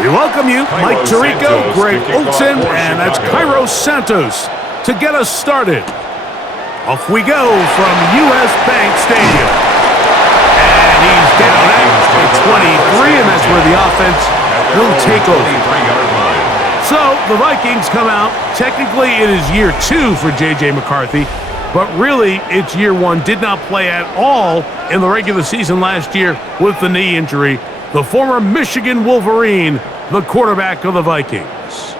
We welcome you, Mike Tirico, Greg Olson, and that's Cairo Santos to get us started. Off we go from U.S. Bank Stadium. And he's down at 23, and that's where the offense will take over. So the Vikings come out. Technically, it is year 2 for J.J. McCarthy, but really, it's year 1. Did not play at all in the regular season last year with the knee injury. The former Michigan Wolverine, the quarterback of the Vikings.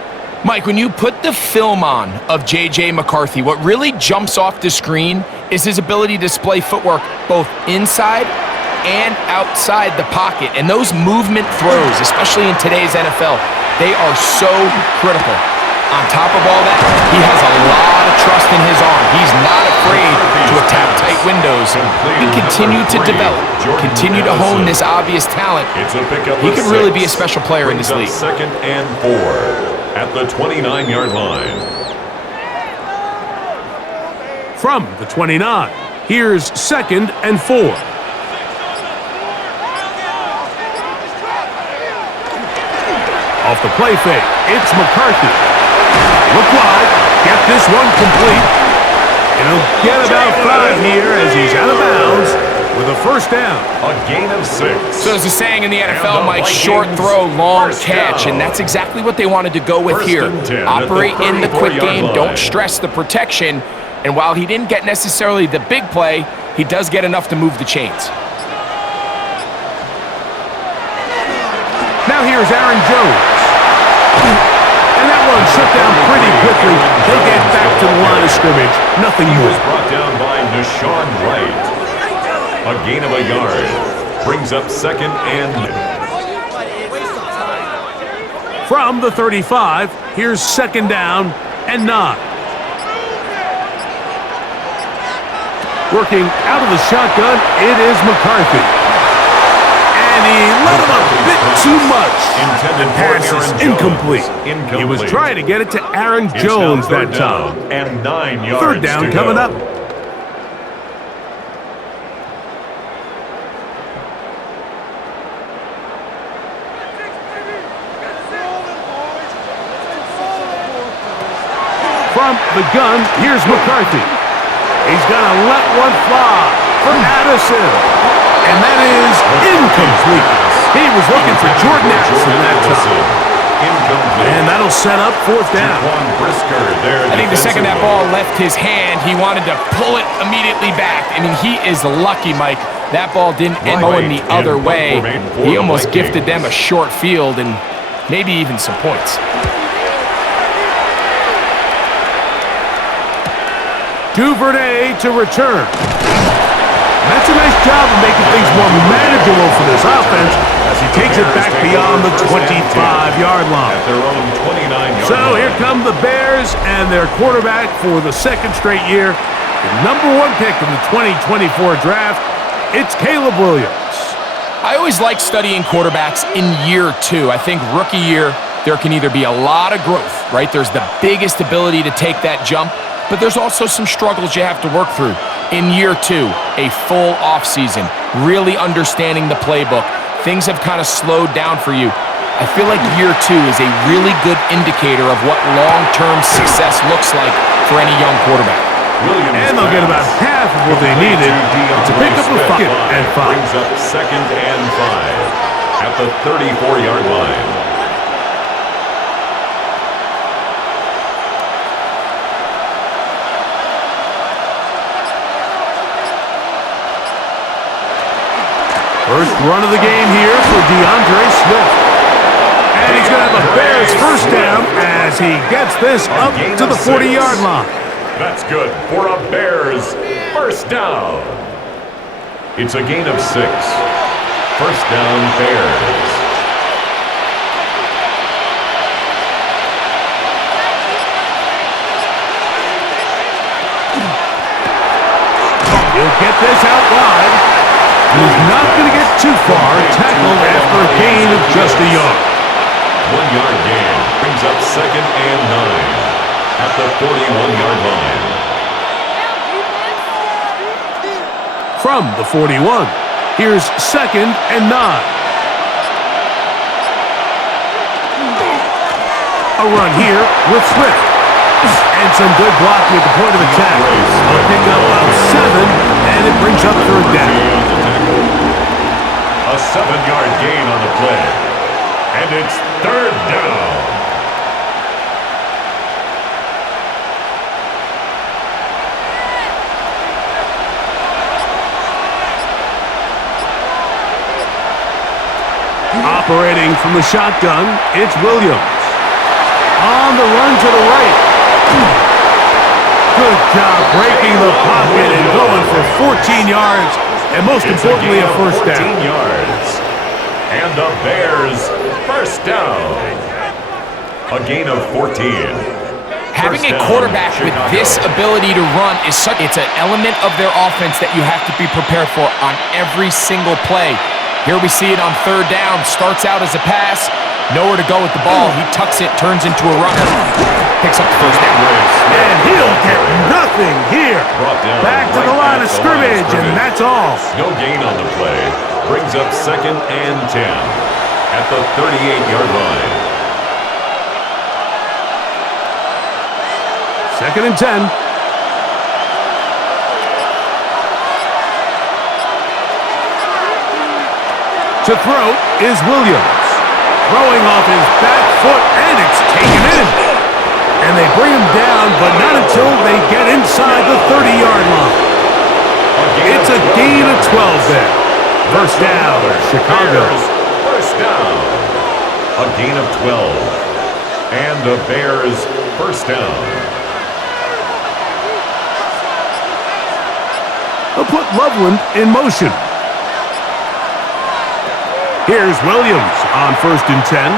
Mike, when you put the film on of J.J. McCarthy, what really jumps off the screen is his ability to display footwork both inside and outside the pocket. And those movement throws, especially in today's NFL, they are so critical. On top of all that, he has a lot of trust in his arm. He's not afraid to attack tight windows. He continue to develop, continue to hone this obvious talent. He could really be a special player in this league. 2nd and 4 at the 29-yard line. From the 29, here's 2nd and 4. Off the play fake, it's McCarthy. Look wide, get this one complete. And he'll get about 5 here as he's out of bounds with a first down. A gain of 6. So there's a saying in the NFL, Mike, short throw, long catch, and that's exactly what they wanted to go with here. Operate in the quick game, don't stress the protection, and while he didn't get necessarily the big play, he does get enough to move the chains. Now here's Aaron Jones. And that one shut down pretty quickly. They'll get back to the line of scrimmage. Nothing more. He was brought down by Deshaun Wright. A gain of a yard. Brings up 2nd and... From the 35, here's 2nd down and 9. Working out of the shotgun, it is McCarthy. And he let him a bit too much. The pass is incomplete. He was trying to get it to Aaron Jones that time. And 9 yards. 3rd down coming up. From the gun, here's McCarthy. He's going to let one fly for Addison. And that is incomplete. He was looking for Jordan Addison that time. And that'll set up 4th down. I think the second that ball left his hand, he wanted to pull it immediately back. I mean, he is lucky, Mike. That ball didn't end going the other way. He almost gifted them a short field and maybe even some points. Duvernay to return. That's a nice job of making things more manageable for this offense as he takes it back beyond the 25-yard line. At their own 29-yard So line. here come the Bears and their quarterback for the 2nd straight year. The number 1 pick in the 2024 draft, it's Caleb Williams. I always like studying quarterbacks in year 2. I think rookie year, there can either be a lot of growth, right? There's the biggest ability to take that jump, but there's also some struggles you have to work through. In year 2, a full offseason, really understanding the playbook. Things have kind of slowed down for you. I feel like year 2 is a really good indicator of what long-term success looks like for any young quarterback. And they'll get about half of what they needed to pick up a 2nd and 5. Brings up 2nd and 5 at the 34-yard line. First run of the game here for DeAndre Swift. And he's going to have a Bears first down as he gets this up to the 40-yard line. That's good for a Bears first down. It's a gain of 6. First down, Bears. He'll get this out wide. He's not going to get too far, tackled after a gain of just a yard. 1-yard gain brings up 2nd and 9 at the 41-yard line. From the 41, here's 2nd and 9. A run here with Swift. And some good blocking at the point of attack. A pickup of 7, and it brings up third down. A 7-yard gain on the play. And it's third down. Operating from the shotgun, it's Williams. On the run to the right. Good job breaking the pocket and going for 14 yards, and most importantly, a first down. 14 yards. And the Bears, first down. A gain of 14. Having a quarterback with this ability to run is it's an element of their offense that you have to be prepared for on every single play. Here we see it on third down. Starts out as a pass. Nowhere to go with the ball. He tucks it, turns into a run. Picks up the first down. And he'll get nothing here. Back to the line of scrimmage, and that's all. No gain on the play. Brings up 2nd and 10 at the 38-yard line. 2nd and 10. To throw is Williams. Throwing off his back foot, and it's taken in. And they bring him down, but not until they get inside the 30-yard line. It's a gain of 12 there. First down, Chicago. First down. A gain of 12. And the Bears, first down. They'll put Loveland in motion. Here's Williams on 1st and 10.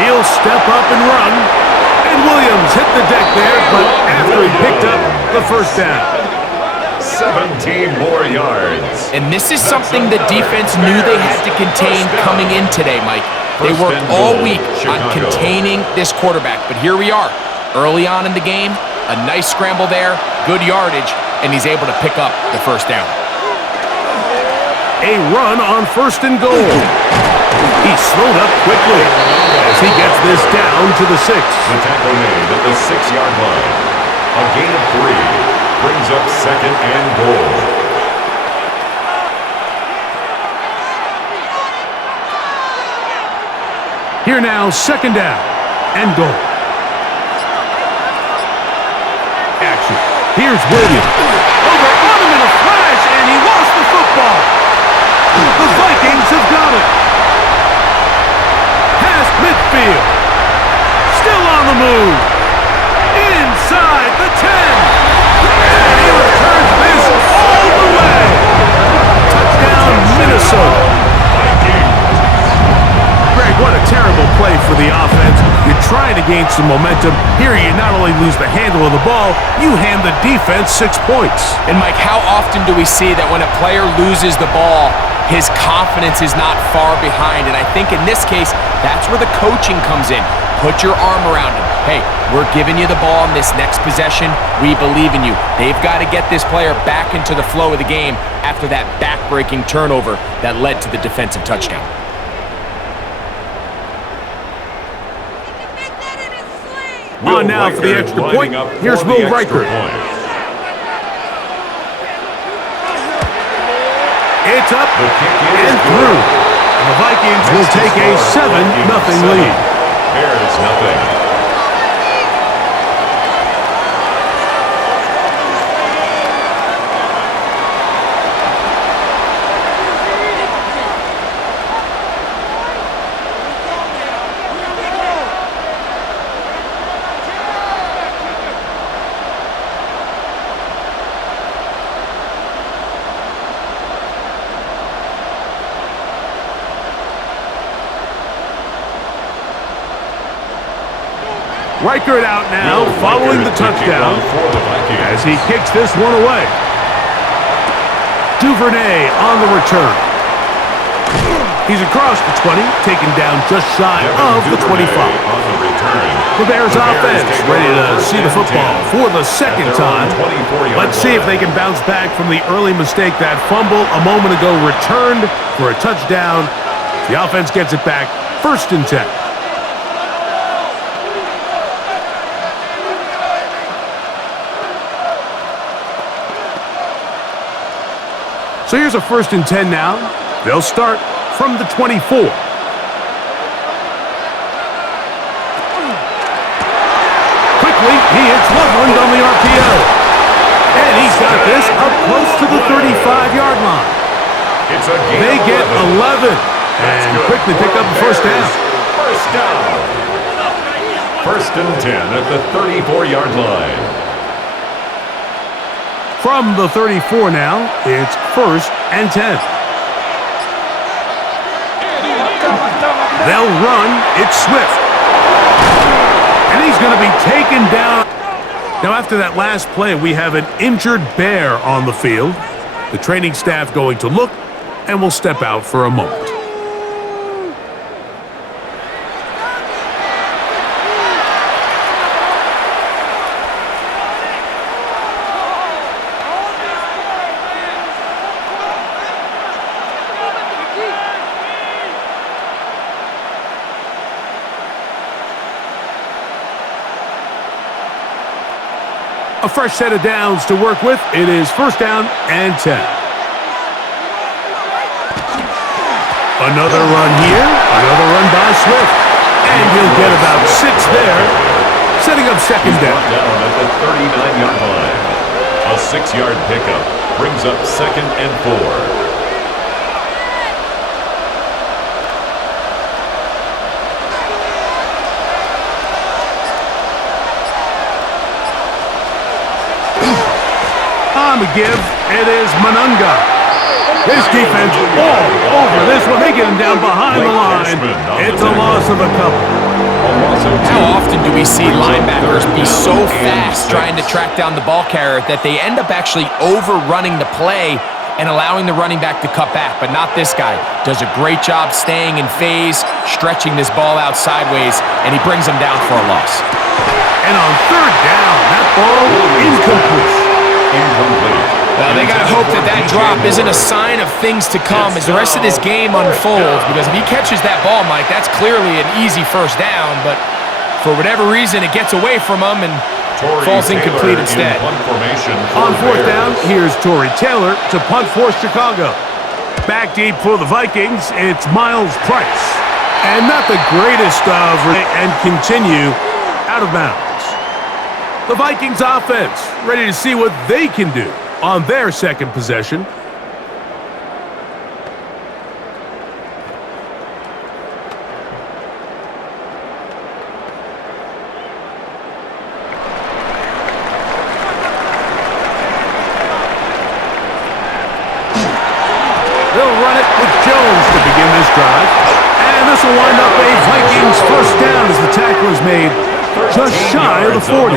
He'll step up and run. And Williams hit the deck there, but after he picked up the first down. 17 more yards. And this is something the defense knew they had to contain coming in today, Mike. They worked all week on containing this quarterback. But here we are, early on in the game, a nice scramble there, good yardage, and he's able to pick up the first down. A run on 1st and goal. He slowed up quickly as he gets this down to the 6. The tackle made at the 6-yard line. A gain of 3 brings up 2nd and goal. Here now, 2nd down and goal. Action. Here's Williams. Over on him in a flash, and he lost the football. The Vikings have got it. Past midfield. Still on the move. Inside the 10. And he returns this all the way. Touchdown, Minnesota. Greg, what a terrible play for the offense. You're trying to gain some momentum. Here you not only lose the handle of the ball, you hand the defense 6 points. And Mike, how often do we see that when a player loses the ball, his confidence is not far behind? And I think in this case, that's where the coaching comes in. Put your arm around him. Hey, we're giving you the ball in this next possession. We believe in you. They've got to get this player back into the flow of the game after that back-breaking turnover that led to the defensive touchdown. On now for the extra point. Here's Will Riker. It's up and through. And the Vikings will take a 7-0 lead. Bears nothing. Riker it out now, following the touchdown as he kicks this one away. Duvernay on the return. He's across the 20, taken down just shy of the 25. The Bears offense ready to see the football for the second time. Let's see if they can bounce back from the early mistake. That fumble a moment ago returned for a touchdown. The offense gets it back, 1st and 10. So here's a 1st and 10 now. They'll start from the 24. Quickly, he hits Loveland on the RPO. And he's got this up close to the 35-yard line. They get 11 and quickly pick up the 1st down. First down. 1st and 10 at the 34-yard line. From the 34 now, it's 1st and 10. They'll run. It's Swift. And he's going to be taken down. Now, after that last play, we have an injured Bear on the field. The training staff going to look, and will step out for a moment. A fresh set of downs to work with. It is 1st down and 10. Another run here. Another run by Swift. And he'll get about 6 there, setting up 2nd down. Down at the 39-yard line. A 6-yard pickup brings up 2nd and 4. On the give, it is Manunga. His defense all over this one. They get him down behind the line. It's a loss of a couple. How often do we see linebackers be so fast trying to track down the ball carrier that they end up actually overrunning the play and allowing the running back to cut back? But not this guy. Does a great job staying in phase, stretching this ball out sideways, and he brings him down for a loss. And on 3rd down, that ball incomplete. Well, they got to hope that that drop isn't a sign of things to come as the rest of this game unfolds, because if he catches that ball, Mike, that's clearly an easy 1st down, but for whatever reason, it gets away from him and falls incomplete instead. On 4th down, here's Torrey Taylor to punt for Chicago. Back deep for the Vikings, it's Miles Price. And not the greatest of, and continue out of bounds. The Vikings offense ready to see what they can do on their 2nd possession. They'll run it with Jones to begin this drive. And this will wind up a Vikings 1st down as the tackle is made just shy of the 40.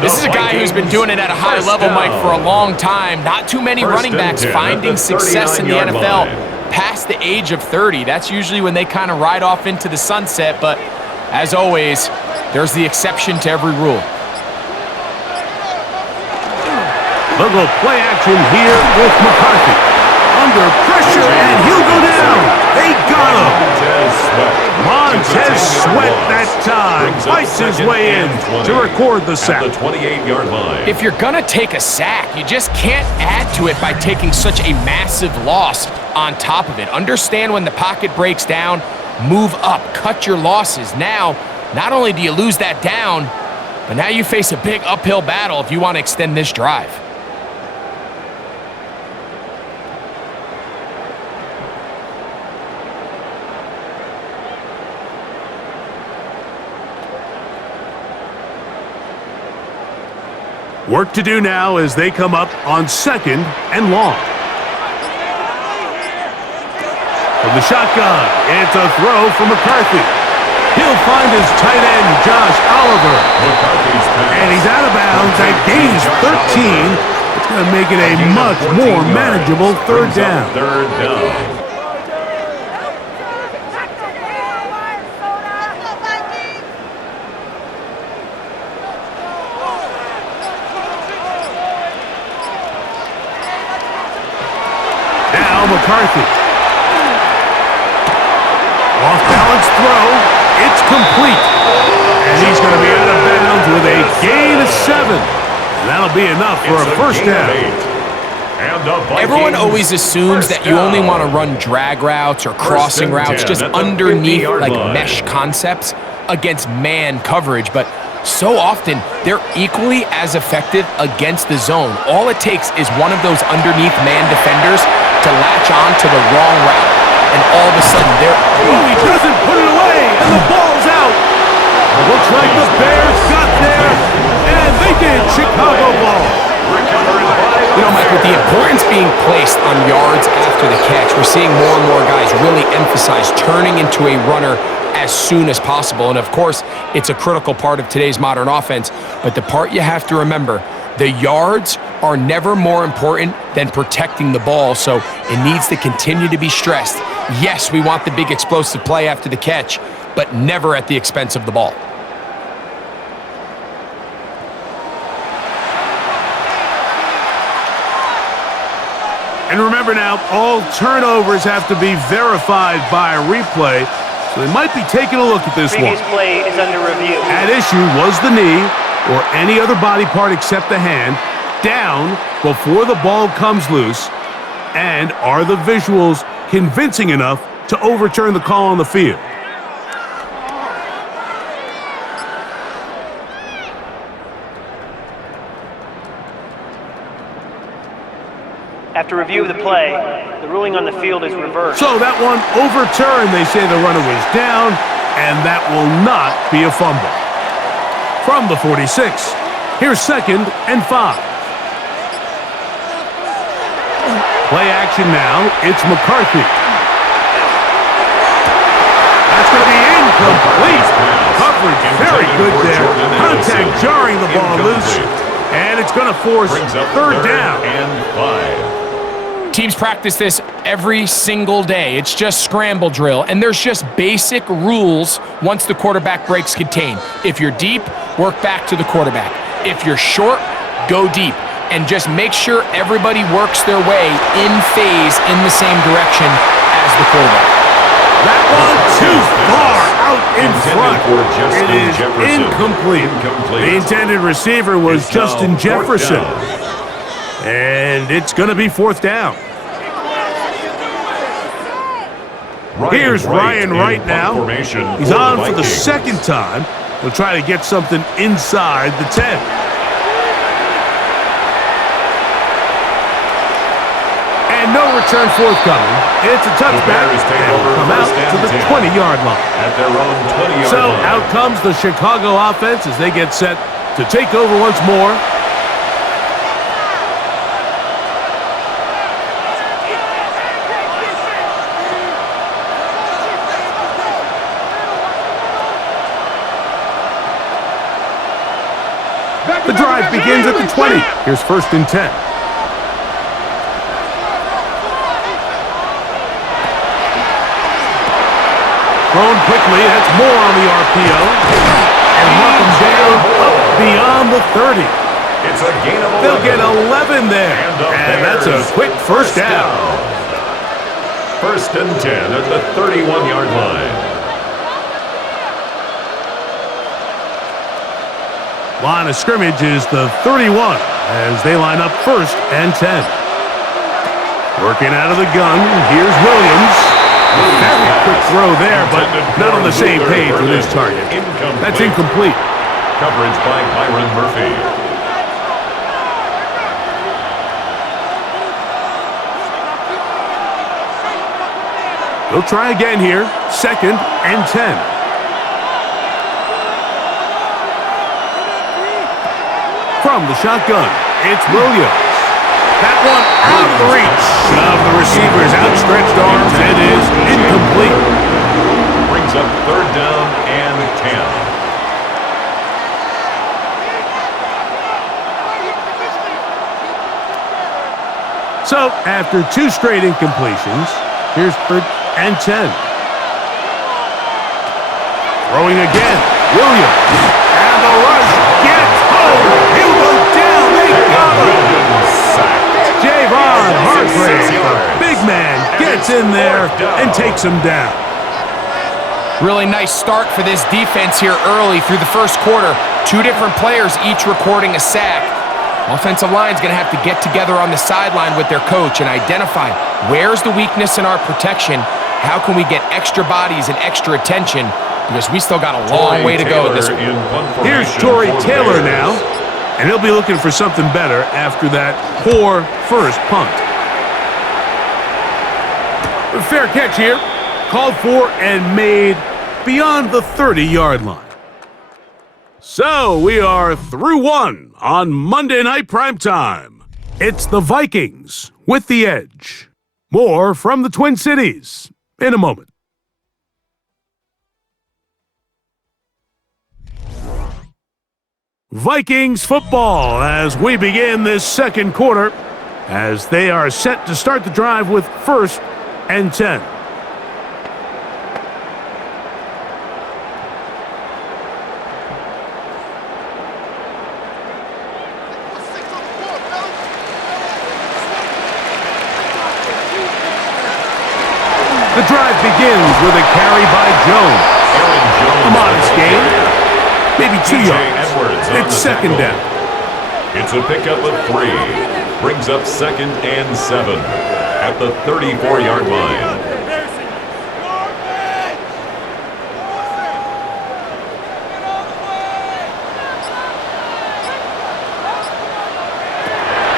This is a guy who's been doing it at a high level, Mike, for a long time. Not too many running backs finding success in the NFL past the age of 30. That's usually when they kind of ride off into the sunset, but as always, there's the exception to every rule. They'll go play action here with McCarthy. Under pressure, and he'll go down. They got him. Montez Sweat that time fights his way in to record the sack. At the 28-yard line. If you're going to take a sack, you just can't add to it by taking such a massive loss on top of it. Understand when the pocket breaks down, move up, cut your losses. Now, not only do you lose that down, but now you face a big uphill battle if you want to extend this drive. Work to do now as they come up on 2nd and long. From the shotgun, it's a throw from McCarthy. He'll find his tight end, Josh Oliver. And he's out of bounds at gain 13. It's going to make it a much more manageable 3rd down. 3rd down. McCarthy. Off-balance throw. It's complete. And he's going to be out of bounds with a gain of 7. And that'll be enough for a 1st down. And the Vikings, Everyone always assumes that you only want to run drag routes or crossing routes just underneath like mesh concepts against man coverage, but so often they're equally as effective against the zone. All it takes is one of those underneath man defenders to latch on to the wrong route, and all of a sudden they're... Oh, he doesn't put it away, and the ball's out. It looks like the Bears got there, and they did. Chicago ball. You know, Mike, with the importance being placed on yards after the catch, we're seeing more and more guys really emphasize turning into a runner as soon as possible. And of course, it's a critical part of today's modern offense. But the part you have to remember, the yards are never more important than protecting the ball. So it needs to continue to be stressed. Yes, we want the big explosive play after the catch, but never at the expense of the ball. And remember now, all turnovers have to be verified by a replay, so they might be taking a look at this one. Previous play is under review. At issue was the knee, or any other body part except the hand, down before the ball comes loose, and are the visuals convincing enough to overturn the call on the field? After review of the play, the ruling on the field is reversed. So that one overturned. They say the runner was down, and that will not be a fumble. From the 46, here's 2nd and 5. Play action now. It's McCarthy. That's going to be incomplete. Coverage very good there. Contact jarring the ball loose, and it's going to force 3rd down. And 5. Teams practice this every single day. It's just scramble drill, and there's just basic rules once the quarterback breaks contain. If you're deep, work back to the quarterback. If you're short, go deep, and just make sure everybody works their way in phase in the same direction as the quarterback. That one too far out in front. It is incomplete. The intended receiver was Justin Jefferson. And it's going to be 4th down. Here's Ryan Wright now. He's on for the 2nd time. He'll try to get something inside the 10. And no return forthcoming. It's a touchback, and will come out to the 20-yard line. At their own 20-yard So line. out comes the Chicago offense as they get set to take over once more. The drive begins at the 20. Here's 1st and 10. Thrown quickly. That's more on the RPO. And knock him down up beyond the 30. It's a gain of 11. They'll get 11 there. And that's a quick 1st down. 1st and 10 at the 31-yard line. Line of scrimmage is the 31 as they line up 1st and 10. Working out of the gun, here's Williams. Very quick throw there, but not on the same page with his target. That's incomplete. Coverage by Byron Murphy. They'll try again here. 2nd and 10. From the shotgun, it's Williams. That one out of the reach of the receiver's outstretched arms. It is incomplete. Brings up 3rd down and 10. So, after 2 straight incompletions, here's 3rd and 10. Throwing again, Williams. And the rush gets home. He'll go down. They got him. Javon Hargrave, the big man, gets in there and takes him down. Really nice start for this defense here early through the 1st quarter. 2 different players each recording a sack. Offensive line's going to have to get together on the sideline with their coach and identify where's the weakness in our protection, how can we get extra bodies and extra attention, because we still got a long way to go in this one. Here's Tory Taylor now, and he'll be looking for something better after that poor first punt. Fair catch here, called for and made beyond the 30-yard line. So we are through one on Monday Night Primetime. It's the Vikings with the edge. More from the Twin Cities in a moment. Vikings football as we begin this second quarter, as they are set to start the drive with 1st and 10. The drive begins with a carry by Jones. A modest gain, maybe 2 yards. It's 2nd down. It's a pickup of 3. Brings up 2nd and 7 at the 34-yard line.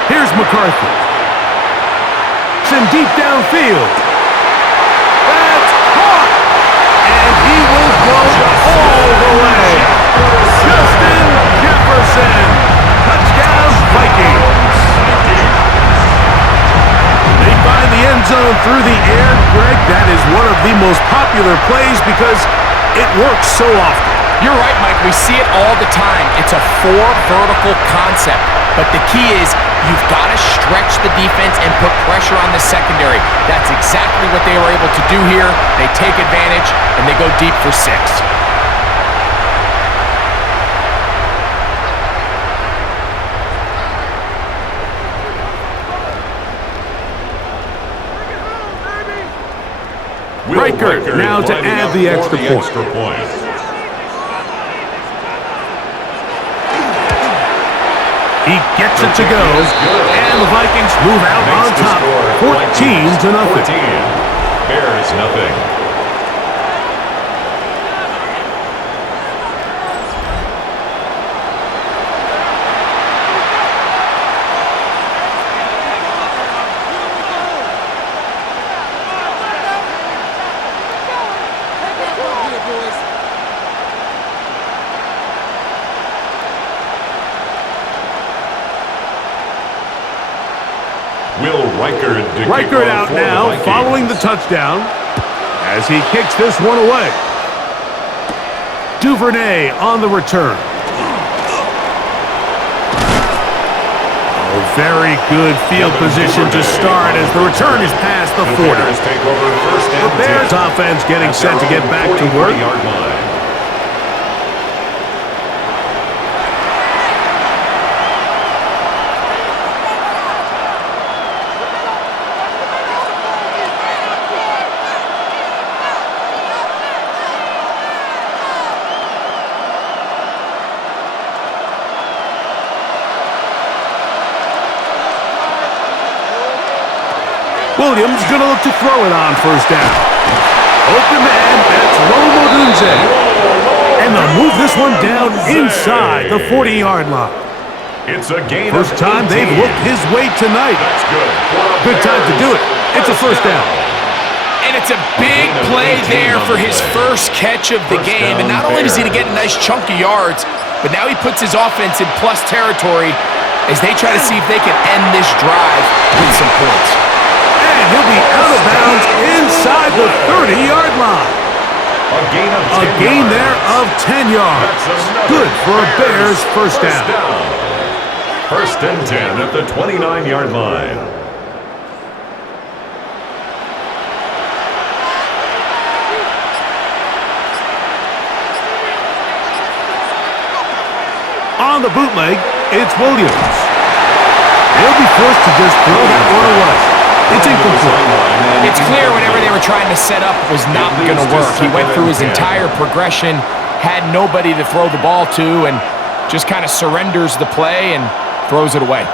Here's McCarthy. Some deep downfield. That's caught! And he will go all the way. Justin Jefferson. Touchdown, Vikings. They find the end zone through the air. Greg, that is one of the most popular plays because it works so often. You're right, Mike. We see it all the time. It's a 4 vertical concept. But the key is you've got to stretch the defense and put pressure on the secondary. That's exactly what they were able to do here. They take advantage, and they go deep for 6. Riker now to add the extra point. He gets it to go, and the Vikings move out on top, 14-0. Bears nothing. Reichert out now, following the touchdown, as he kicks this one away. Duvernay on the return. Oh, very good field position to start as the return is past the 40. The Bears offense getting set to get back to work. Williams going to look to throw it on 1st down. Open man, that's Rome Odunze. And they'll move this one down inside the 40-yard line. It's a gain. First time they've looked his way tonight. That's good. Good time to do it. It's a 1st down. And it's a big play there for his first catch of the game. And not only does he get a nice chunk of yards, but now he puts his offense in plus territory as they try to see if they can end this drive with some points. And he'll be out of bounds inside the 30-yard line. A gain there of 10 yards. Good for a Bears 1st down. 1st and 10 at the 29-yard line. On the bootleg, it's Williams. He'll be forced to just throw that one away. It's incomplete. It's clear whatever they were trying to set up was not going to work. He went through his entire progression, had nobody to throw the ball to, and just kind of surrenders the play, and throws it away.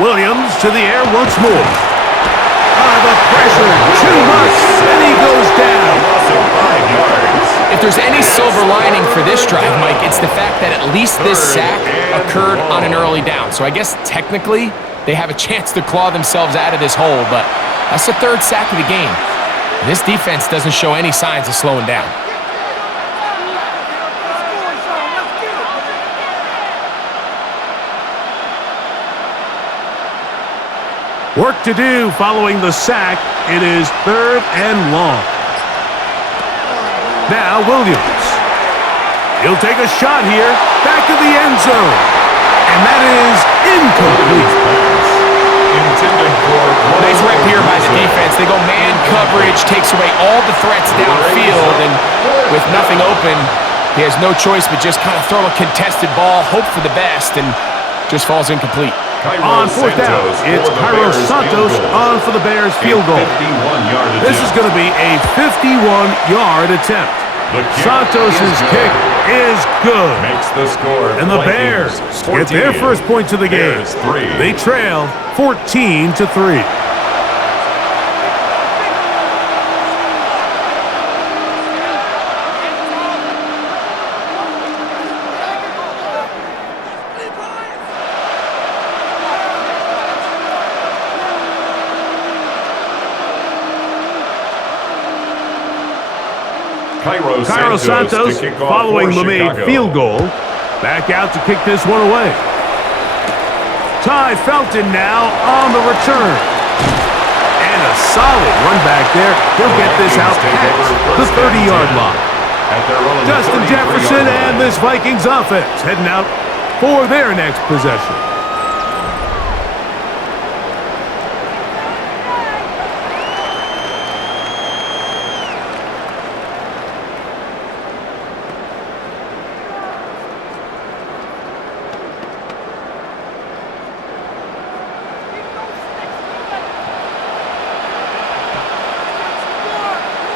Williams to the air once more. The pressure, too much, and he goes down. If there's any silver lining for this drive, Mike, it's the fact that at least this sack occurred on an early down. So I guess technically they have a chance to claw themselves out of this hole, but that's the third sack of the game. And this defense doesn't show any signs of slowing down. Work to do following the sack. It is 3rd and long. Now Williams. He'll take a shot here. Back to the end zone. And that is incomplete. Nice rip here by the defense. They go man coverage, takes away all the threats downfield, and with nothing open, he has no choice but just kind of throw a contested ball, hope for the best, and just falls incomplete. On 4th down, it's Cairo Santos on for the Bears field goal. This is going to be a 51-yard attempt. Santos' kick is good. Makes the score. And the Bears get their first points of the game. They trail 14-3. Cairo Santos following the made field goal. Back out to kick this one away. Ty Felton now on the return. And a solid run back there. He'll get this out past the 30-yard line. Justin Jefferson and this Vikings offense heading out for their next possession.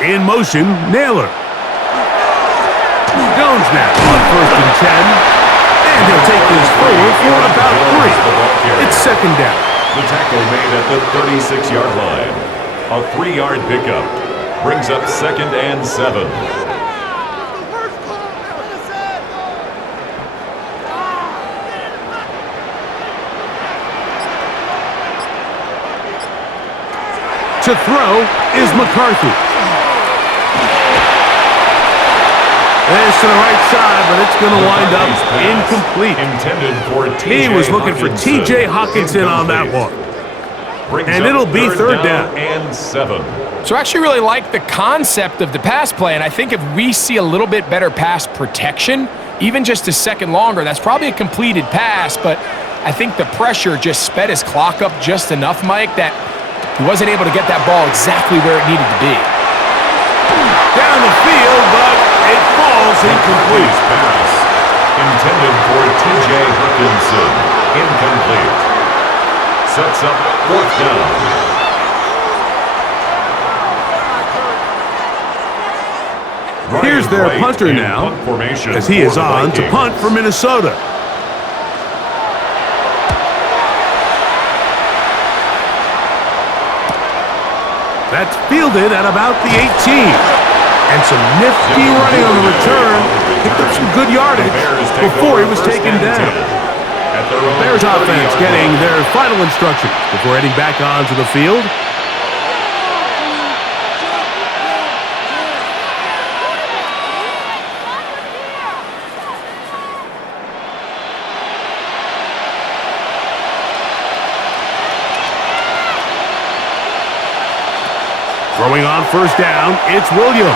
In motion, Naylor. Jones now on 1st and 10. And he'll take this forward for about 3. It's 2nd down. The tackle made at the 36-yard line. A 3-yard pickup brings up 2nd and 7. To throw is McCarthy. This to the right side, but it's going to wind up incomplete. Intended for He was looking for T.J. Hawkinson on that one. And it'll be 3rd down. And 7. So I actually really like the concept of the pass play, and I think if we see a little bit better pass protection, even just a second longer, that's probably a completed pass, but I think the pressure just sped his clock up just enough, Mike, that he wasn't able to get that ball exactly where it needed to be. Down the field, but it falls incomplete. Pass intended for T.J. Hawkinson. Incomplete. Sets up 4th down. Here's their punter now, as he is on to punt for Minnesota. That's fielded at about the 18. And some nifty running on the return. Picked up some good yardage before he was taken down. Bears offense getting their final instructions before heading back onto the field. Throwing on 1st down, it's Williams.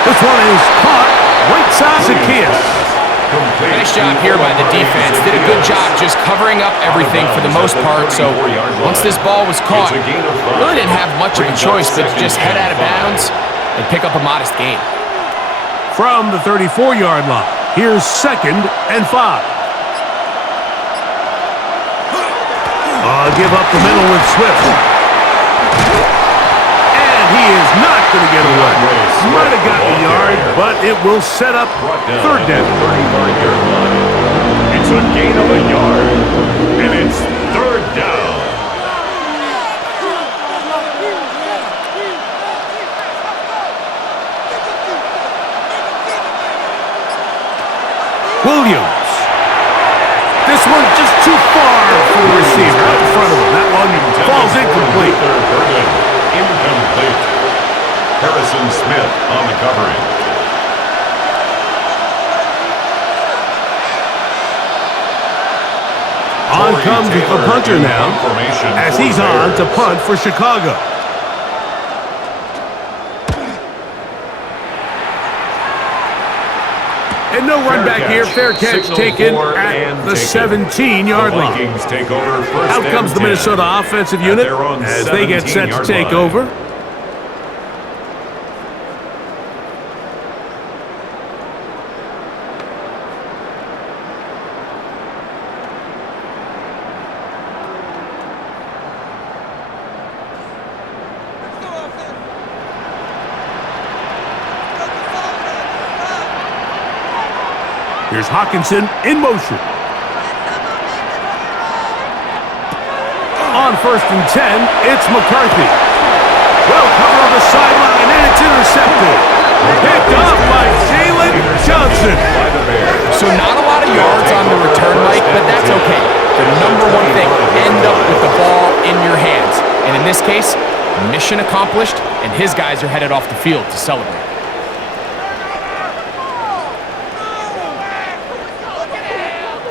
This one is caught right side Zacchaeus. Nice job here by the defense. Did a good job just covering up everything for the most part. So once this ball was caught, really didn't have much of a choice but just head out of bounds and pick up a modest gain. From the 34-yard line, here's 2nd and 5. Give up the middle with Swift. And he is not going to get away. Might have gotten a yard, but it will set up third down. 35-yard line. It's a gain of a yard, and it's third down. Williams. This one just too far for the receiver out in front of him. That one falls incomplete. Incomplete. Harrison Smith on the covering. On comes the punter now, as he's on to punt for Chicago. And no run back here. Fair catch taken at the 17-yard line. Out comes the Minnesota offensive unit as they get set to take over. Here's Hawkinson in motion. On 1st and 10, it's McCarthy. Well covered on the sideline, and it's intercepted. Picked up by Jalen Johnson. So not a lot of yards on the return, Mike, but that's okay. The number one thing, end up with the ball in your hands. And in this case, mission accomplished, and his guys are headed off the field to celebrate.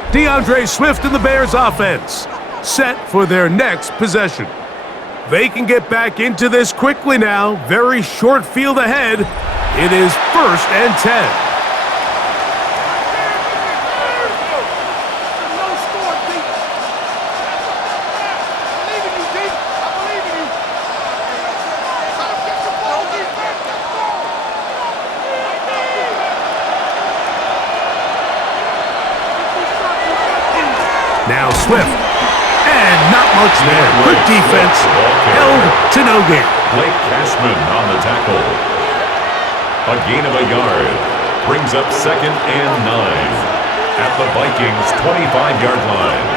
DeAndre Swift and the Bears offense set for their next possession. They can get back into this quickly now. Very short field ahead. It is 1st and 10. Now Swift, and not much there. Good defense, held to no gain. Blake Cashman on the tackle. A gain of a yard brings up 2nd and 9 at the Vikings' 25-yard line.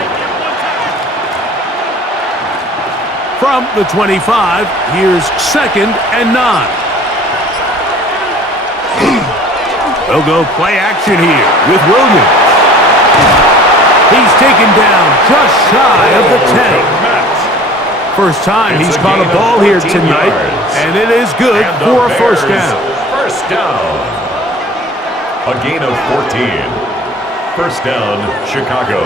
From the 25, here's 2nd and 9. They'll go play action here with Williams. He's taken down just shy of the 10. First time he's caught a ball here tonight, and it is good for a first down. First down. A gain of 14. First down, Chicago.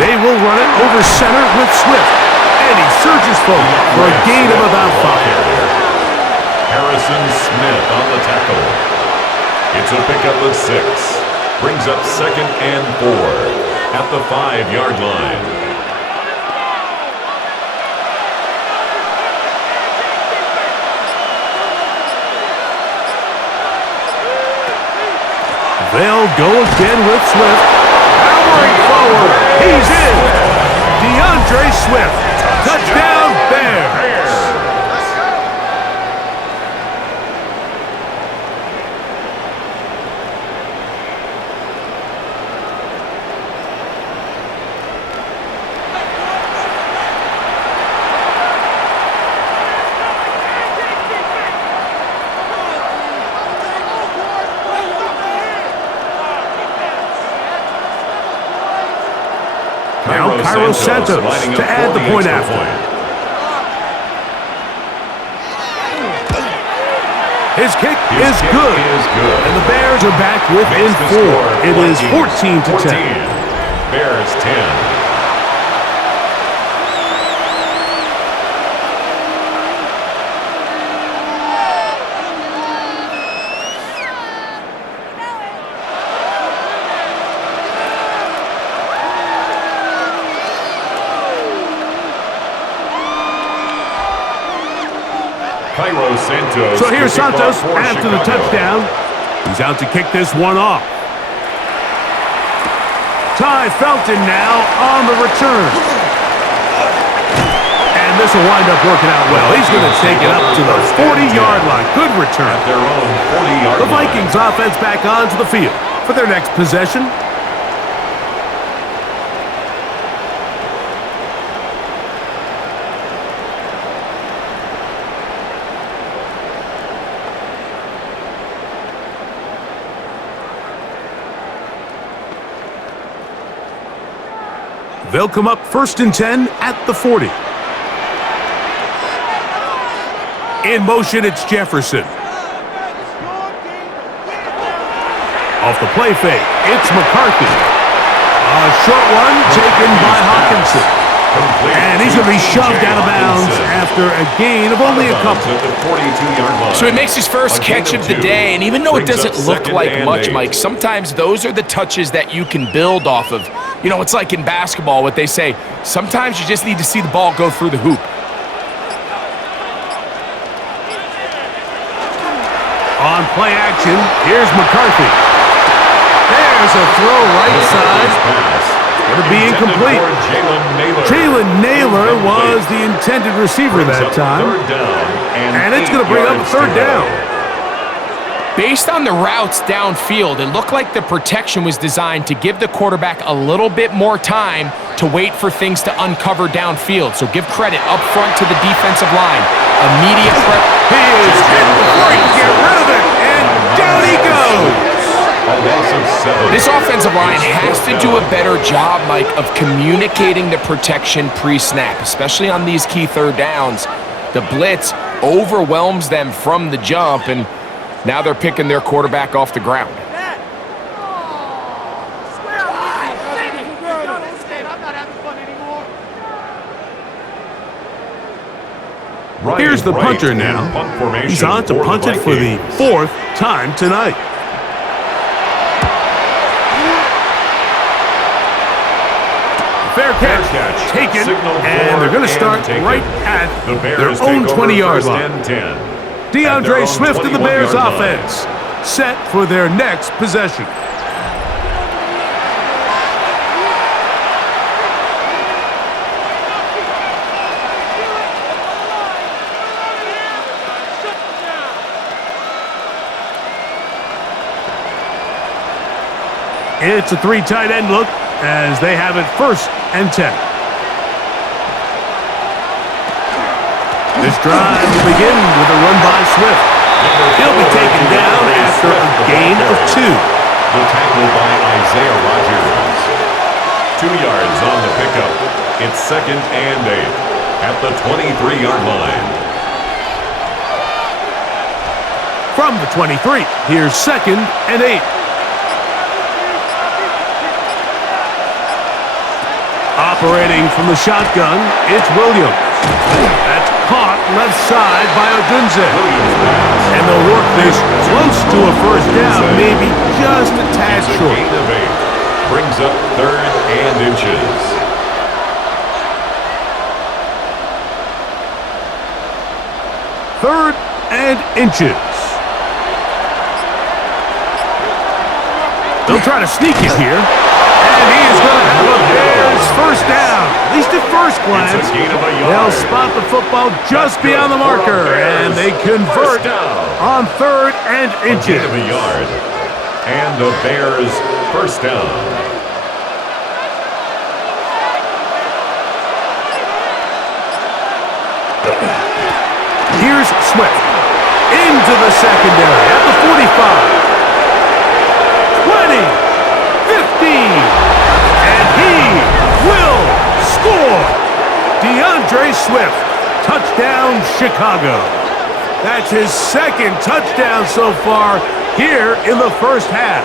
They will run it over center with Swift. And he surges forward for a gain of about 5. Harrison Smith on the tackle. It's a pickup of 6. Brings up 2nd and 4 at the 5-yard line. They'll go again with Swift. Powering forward. He's in. DeAndre Swift. Touchdown, Bears. Now Cairo Santos to add the point after. His kick is good. And the Bears are back within 4. It is 14-10. Bears 10. So here's Santos after the touchdown. He's out to kick this one off. Ty Felton now on the return. And this will wind up working out well. He's going to take it up to the 40-yard line. Good return. At their own 40-yard line. The Vikings offense back onto the field for their next possession. They'll come up 1st and 10 at the 40. In motion, it's Jefferson. Off the play fake, it's McCarthy. A short one taken by Hawkinson. And he's going to be shoved out of bounds after a gain of only a couple. So he makes his first catch of the day, and even though it doesn't look like much, Mike, sometimes those are the touches that you can build off of. You know, it's like in basketball, what they say, sometimes you just need to see the ball go through the hoop. On play action, here's McCarthy. There's a throw right side. Going to be incomplete. Jalen Naylor was the intended receiver that time. And it's going to bring up a 3rd down. Based on the routes downfield, it looked like the protection was designed to give the quarterback a little bit more time to wait for things to uncover downfield. So give credit up front to the defensive line. Immediate prep. He is hit before he can get rid of it, and down he goes. This offensive line has to do a better job, Mike, of communicating the protection pre-snap, especially on these key 3rd downs. The blitz overwhelms them from the jump, and now they're picking their quarterback off the ground. Here's the punter now. He's on to punt it for the 4th time tonight. Fair catch taken, and they're going to start right at their own 20-yard line. DeAndre Swift and the Bears offense set for their next possession. It's a 3 tight end look as they have it 1st and 10. This drive will begin with a run by Swift. He'll be taken down after a gain of 2. The tackle by Isaiah Rodgers. 2 yards on the pickup. It's 2nd and 8 at the 23-yard line. From the 23, here's 2nd and 8. Operating from the shotgun, it's Williams. That's caught left side by Odunze. And they'll work this close to a 1st down, maybe just a tad short. Gain of 8 brings up 3rd and inches. Third and inches. They'll try to sneak it here. And he is going to have a Bears 1st down. At least at first glance. They'll spot the football just beyond the marker. And they convert on 3rd and inches. A gain of a yard. And the Bears 1st down. Here's Swift. Into the secondary at the 45. 20, 15, and he will score. DeAndre Swift, touchdown Chicago. That's his 2nd touchdown so far here in the 1st half.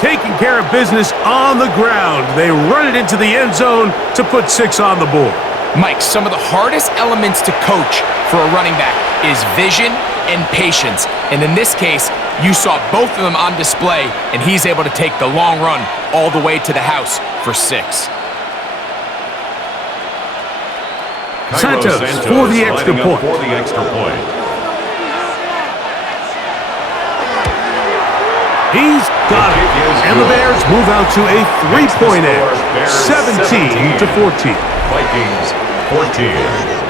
Taking care of business on the ground. They run it into the end zone to put 6 on the board. Mike, some of the hardest elements to coach for a running back is vision and patience. And in this case, you saw both of them on display, and he's able to take the long run all the way to the house for 6. Santos for the extra point. He's got it, And the Bears move out to a 3-point edge, 17-14. Vikings 14.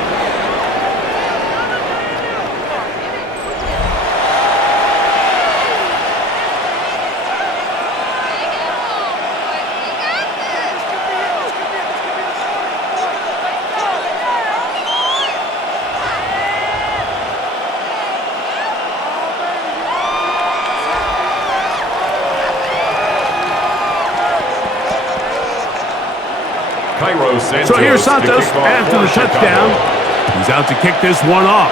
So here's Santos after the touchdown. He's out to kick this one off.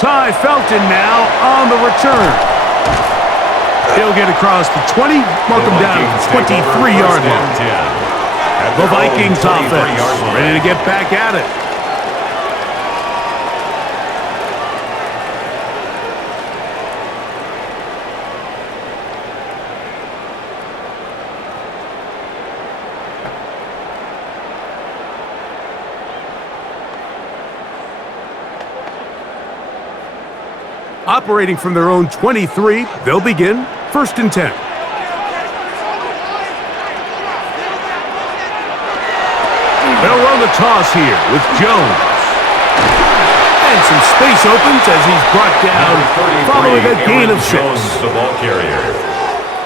Ty Felton now on the return. He'll get across the 20, mark him down at the 23-yard line. The Vikings offense ready to get back at it. Operating from their own 23, they'll begin 1st and 10. They'll run the toss here with Jones. And some space opens as he's brought down following a gain of 6. Jones, the ball carrier.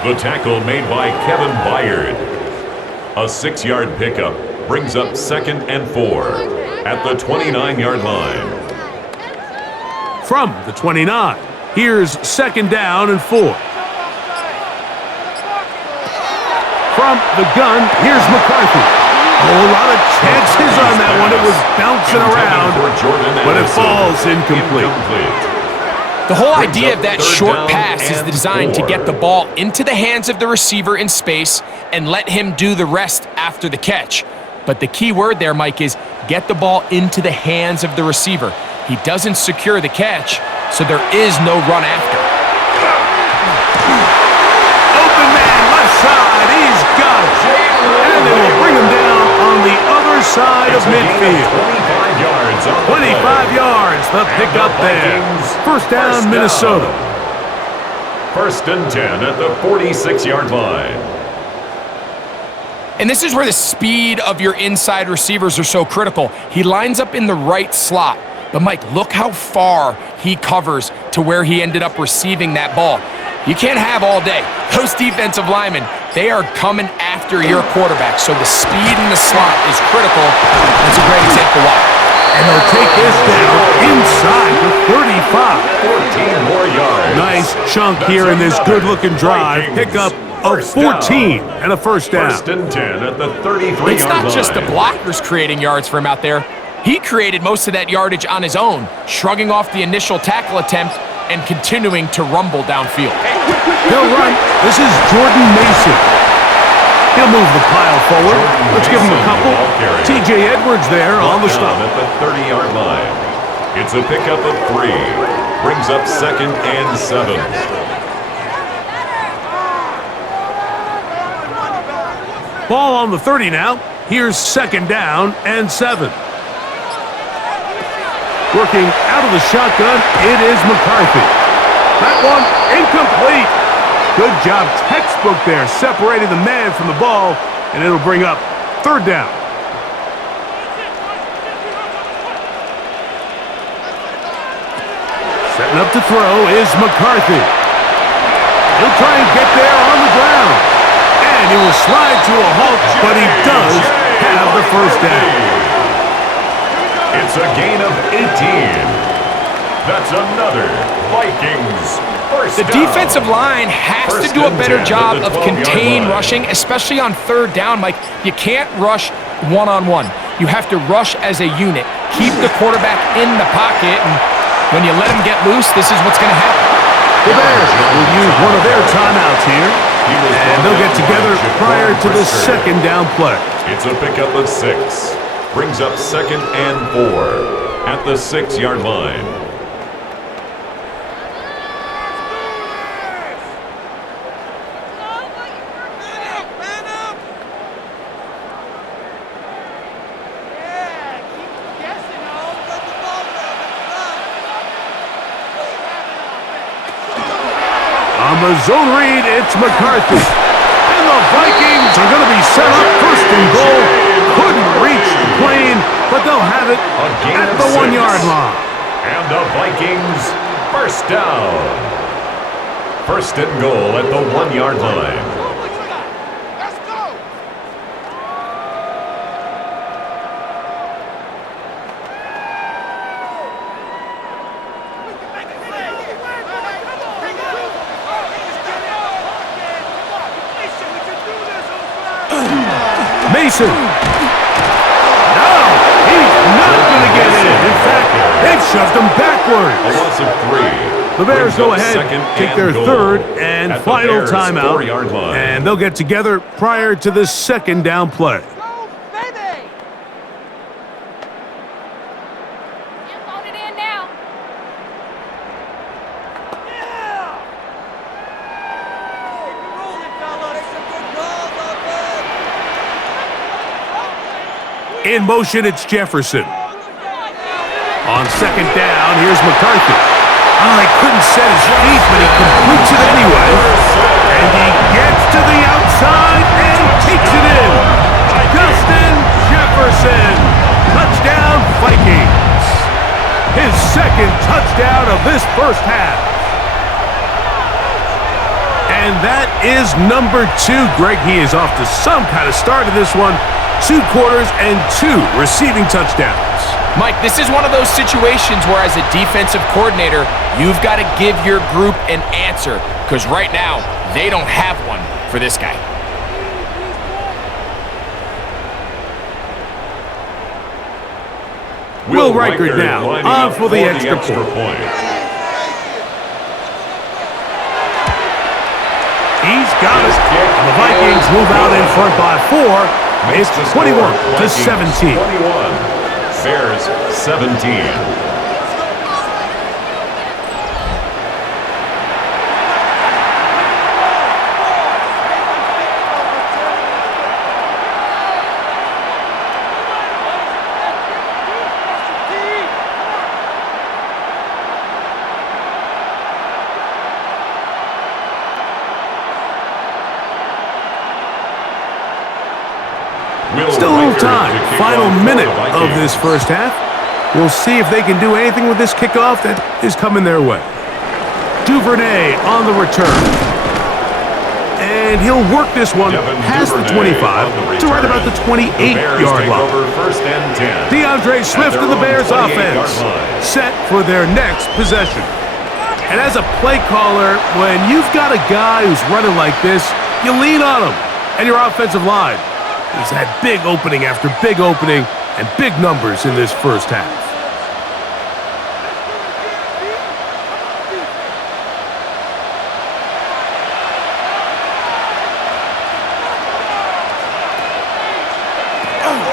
The tackle made by Kevin Byard. A 6-yard pickup brings up 2nd and 4 at the 29-yard line. From the 29, here's 2nd down and 4. From the gun, here's McCarthy. A lot of chances on that one. It was bouncing around, but it falls incomplete. The whole idea of that short pass is designed to get the ball into the hands of the receiver in space and let him do the rest after the catch. But the key word there, Mike, is get the ball into the hands of the receiver. He doesn't secure the catch, so there is no run after. Open man, left side, he's got it. And they will bring him down on the other side of midfield. 25 yards, the pickup there. 1st down, Minnesota. 1st and 10 at the 46-yard line. And this is where the speed of your inside receivers are so critical. He lines up in the right slot. But, Mike, look how far he covers to where he ended up receiving that ball. You can't have all day. Those defensive linemen, they are coming after your quarterback. So the speed in the slot is critical. That's a great example why. And they'll take this down inside the 35. 14 more yards. Nice chunk here in this good-looking drive. Pick up of 14 and a 1st down. 1st and 10 at the 33-yard line. It's not just the blockers creating yards for him out there. He created most of that yardage on his own, shrugging off the initial tackle attempt and continuing to rumble downfield. He'll run. This is Jordan Mason. He'll move the pile forward. Let's give him a couple. T.J. Edwards there on the stop. At the 30-yard line. It's a pickup of 3. Brings up 2nd and 7. Ball on the 30 now. Here's 2nd down and 7. Working out of the shotgun, it is McCarthy. That one incomplete. Good job, textbook there, separating the man from the ball, and it'll bring up 3rd down. Setting up to throw is McCarthy. He'll try and get there on the ground. And he will slide to a halt, but he does have the 1st down. It's a gain of 18. That's another Vikings 1st down. The defensive line has to do a better job of contain rushing, especially on 3rd down, Mike. You can't rush one-on-one. You have to rush as a unit. Keep the quarterback in the pocket, and when you let him get loose, this is what's going to happen. The Bears will use one of their timeouts here, and they'll get together prior to the 2nd down play. It's a pickup of 6. Brings up 2nd and 4 at the 6-yard line. On a zone read. It's McCarthy. And the Vikings are going to be set up first and goal. Couldn't reach the plane, but they'll have it at the 1-yard line. And the Vikings first down. First and goal at the 1-yard line. Mason. No, he's not going to get in. In fact, they've shoved him backwards. A loss of 3. The Bears go ahead, take their third and final timeout, 4-yard line. and they'll get together prior to the second down play. In motion, it's Jefferson. On second down, here's McCarthy. Oh, he couldn't set his feet, but he completes it anyway. And he gets to the outside and takes it in. Justin Jefferson. Touchdown, Vikings. His second touchdown of this first half. And that is number 2. Greg, he is off to some kind of start in this one. 2 quarters and 2 receiving touchdowns. Mike, this is one of those situations where as a defensive coordinator, you've got to give your group an answer, because right now, they don't have one for this guy. Will Reichert now on for the extra point. He's got it. The Vikings move out in front by 4. It's 21-17. 21. Bears 17. Still a little time. Final minute of this first half. We'll see if they can do anything with this kickoff that is coming their way. Duvernay on the return. And he'll work this one past the 25 to right about the 28-yard line. DeAndre Swift and the Bears offense set for their next possession. And as a play caller, when you've got a guy who's running like this, you lean on him and your offensive line. He's had big opening after big opening and big numbers in this first half.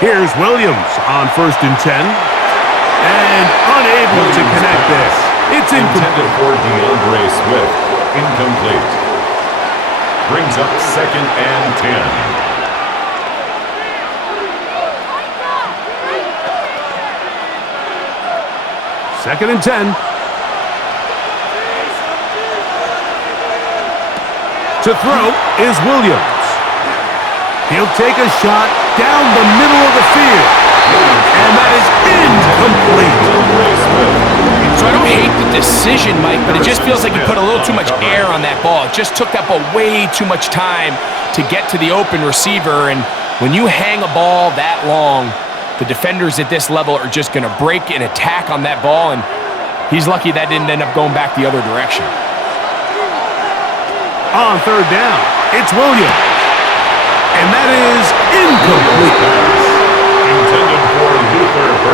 Here's Williams on 1st and 10. And unable to connect this. It's intended for DeAndre Swift. Incomplete. Brings up 2nd and 10. 2nd and 10. To throw is Williams. He'll take a shot down the middle of the field. And that is incomplete. So I don't hate the decision, Mike, but it just feels like you put a little too much air on that ball. It just took that ball way too much time to get to the open receiver. And when you hang a ball that long, the defenders at this level are just going to break and attack on that ball, and he's lucky that didn't end up going back the other direction. On 3rd down, it's Williams. And that is incomplete.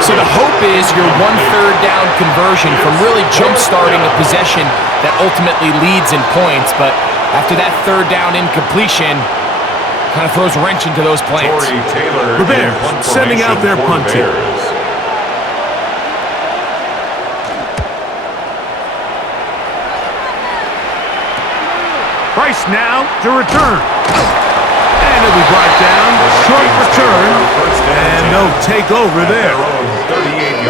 So the hope is your 1/3 down conversion from really jump-starting a possession that ultimately leads in points, but after that 3rd down incompletion, kind of throws a wrench into those plans. The Bears sending out their punt team. Price now to return. And it'll be brought down. Short return. And they'll take over there.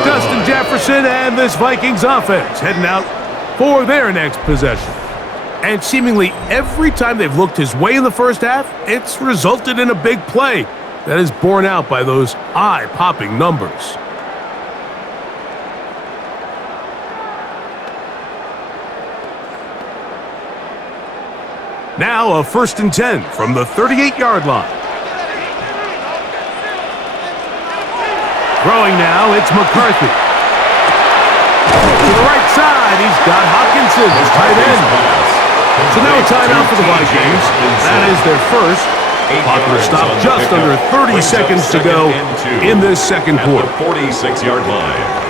Justin Jefferson and this Vikings offense heading out for their next possession. And seemingly every time they've looked his way in the first half, it's resulted in a big play that is borne out by those eye-popping numbers. Now a 1st and 10 from the 38-yard line. Throwing now, it's McCarthy. To the right side, he's got Hawkinson, his tight end. So now a timeout for the Vikings. That is their first. Clock will stop just under 30 seconds to go in this second quarter. At the 46-yard line.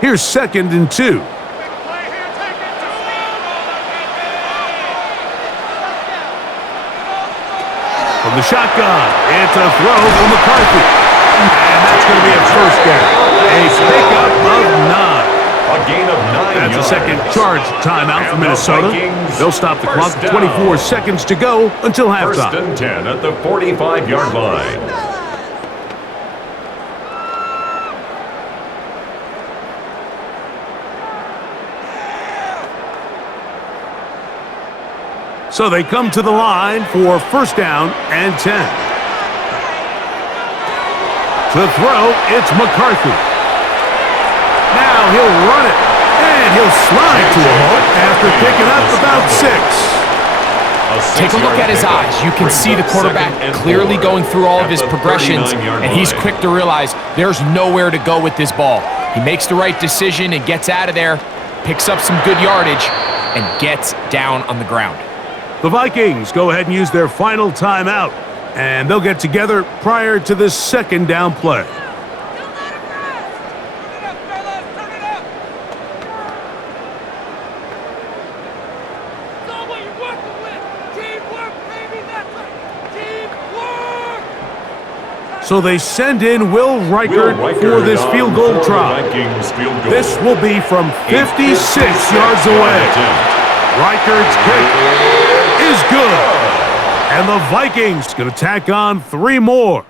Here's 2nd and 2. From the shotgun, it's a throw from McCarthy. And that's going to be a first down. A pickup of 9. A gain of 9 That's a second charge timeout for Minnesota. They'll stop the clock. 24 seconds to go until halftime. 1st and 10 at the 45-yard line. So they come to the line for 1st down and 10. To throw, it's McCarthy. Now he'll run it, and he'll slide to a halt after picking up about 6. Take a look at his eyes. You can see the quarterback clearly going through all of his progressions, and he's quick to realize there's nowhere to go with this ball. He makes the right decision and gets out of there, picks up some good yardage, and gets down on the ground. The Vikings go ahead and use their final timeout, and they'll get together prior to this 2nd down play. So they send in Will Reichert for this field goal try. This will be from 56 yards away. Reichert's kick is good. And the Vikings going to tack on 3 more,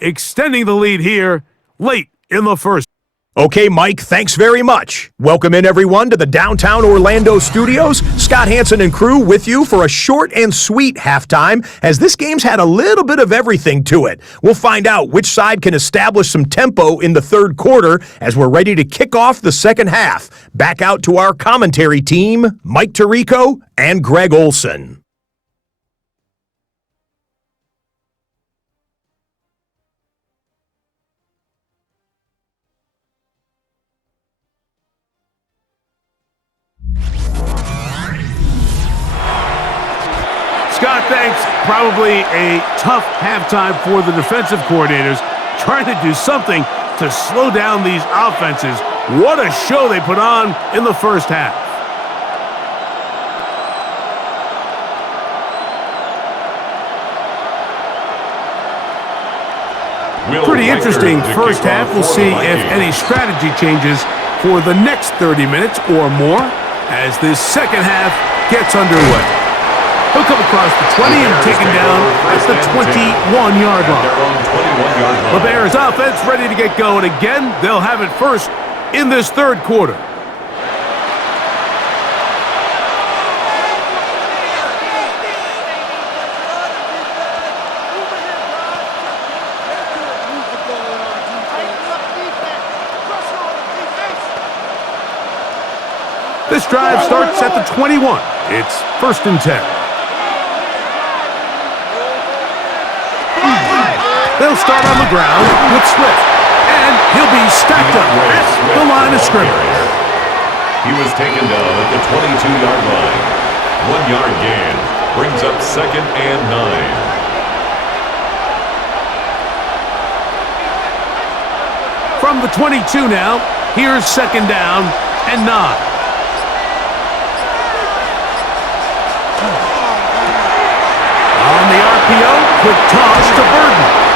extending the lead here late in the first. Okay, Mike, thanks very much. Welcome in, everyone, to the downtown Orlando studios. Scott Hansen and crew with you for a short and sweet halftime, as this game's had a little bit of everything to it. We'll find out which side can establish some tempo in the 3rd quarter as we're ready to kick off the 2nd half. Back out to our commentary team, Mike Tirico and Greg Olson. Scott, thanks. Probably a tough halftime for the defensive coordinators, trying to do something to slow down these offenses. What a show they put on in the first half. Pretty interesting first half. We'll see if any strategy changes for the next 30 minutes or more as this second half gets underway. He'll come across the 20 and taken down at the 21-yard line. The Bears offense ready to get going again. They'll have it first in this 3rd quarter. This drive starts at the 21. It's 1st and 10. They'll start on the ground with Swift, and he'll be stacked up at the line of scrimmage. He was taken down at the 22-yard line. 1-yard gain brings up 2nd and 9. From the 22 now, here's 2nd down and 9. On the RPO, quick toss to Burton.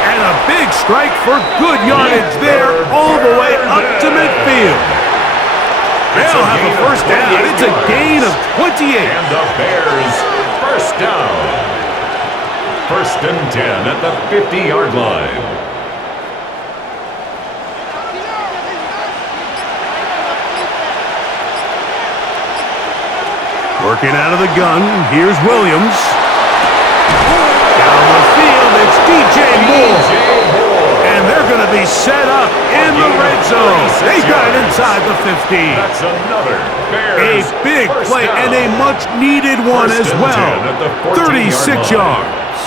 And a big strike for good yardage there all the way up to midfield. They'll have a first down. It's a gain of 28. And the Bears first down. First and 10 at the 50-yard line. Working out of the gun, here's Williams. Down the field, it's DJ Moore. And they're going to be set up in the red zone. They got it inside the 50. That's another Bears A big play down. and a much-needed one as well. 36 yards.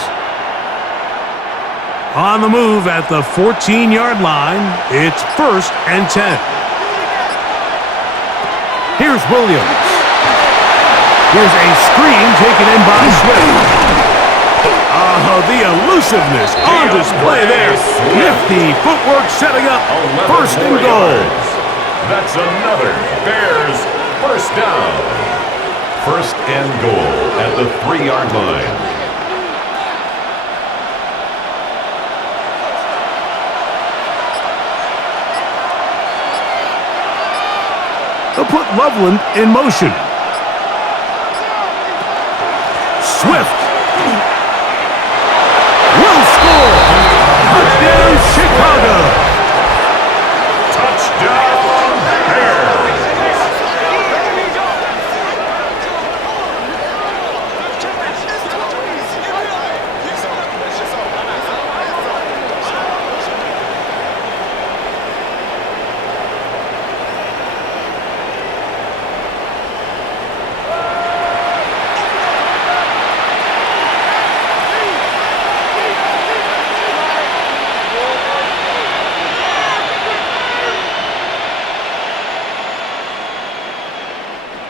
On the move at the 14-yard line, it's first and 10. Here's Williams. Here's a screen taken in by Swift. The elusiveness on display there. Nifty footwork setting up first and goal. That's another Bears first down. First and goal at the 3-yard line. They'll put Loveland in motion. Swift will score. Touchdown, Chicago. Touchdown, Bears.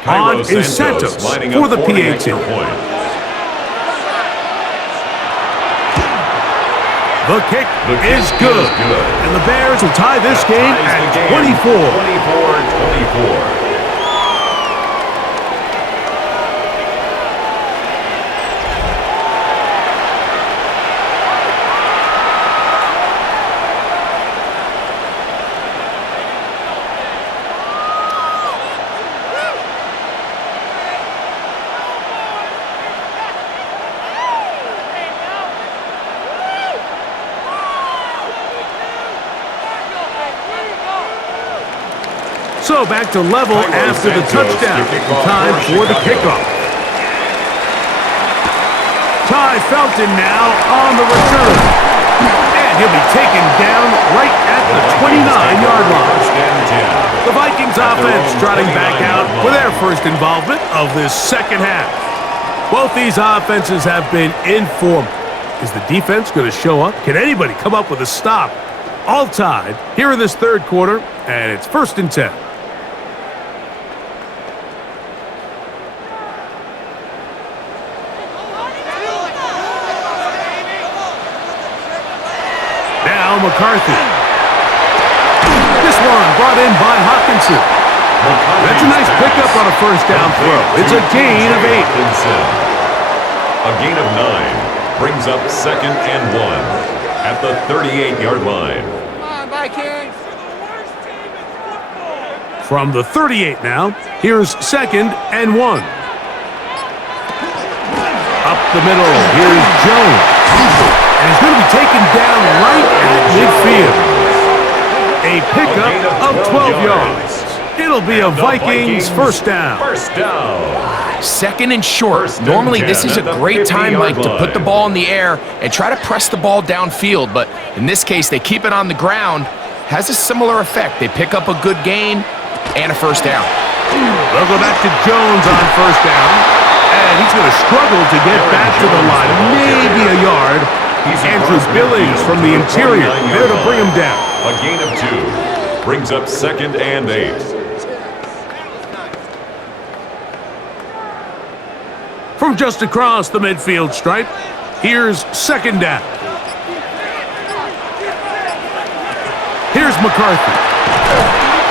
On is Santos for the PAT. The kick is good. And the Bears will tie this game at 24. 24-24. So back to level after the touchdown. Time for the kickoff. Ty Felton now on the return. And he'll be taken down right at the 29-yard line. The Vikings offense trotting back out for their first involvement of this second half. Both these offenses have been in form. Is the defense going to show up? Can anybody come up with a stop? All tied here in this third quarter, and it's first and 10. Now McCarthy. This one brought in by Hawkinson. That's a nice pickup on a first down throw. It's a gain of 8. A gain of 9 brings up second and 1 at the 38-yard line. Come on, Vikings. From the 38 now, here's second and 1. Up the middle, here's Jones. And he's going to be taken down right at midfield. A pickup of 12 yards. It'll be a Vikings first down. First down. Second and short. Normally, this is a great time, Mike, to put the ball in the air and try to press the ball downfield. But in this case, they keep it on the ground. Has a similar effect. They pick up a good gain and a first down. They'll go back to Jones on first down. And he's going to struggle to get back to the line. Maybe a yard. Andrew Billings from the interior there to bring him down. A gain of 2 brings up second and 8. From just across the midfield stripe, here's second down. Here's McCarthy.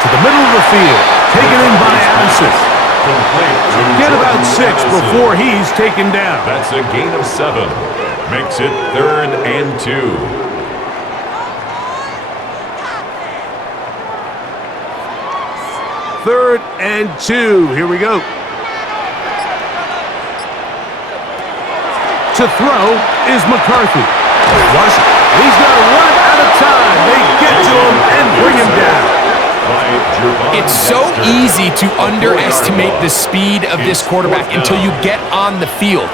To the middle of the field, taken in by Addison. Get about 6 before he's taken down. That's a gain of 7. Makes it third and 2. Third and 2. Here we go. To throw is McCarthy. Rush. He's going to run out of time. They get to him and bring him down. It's so easy to underestimate the speed of this quarterback until you get on the field.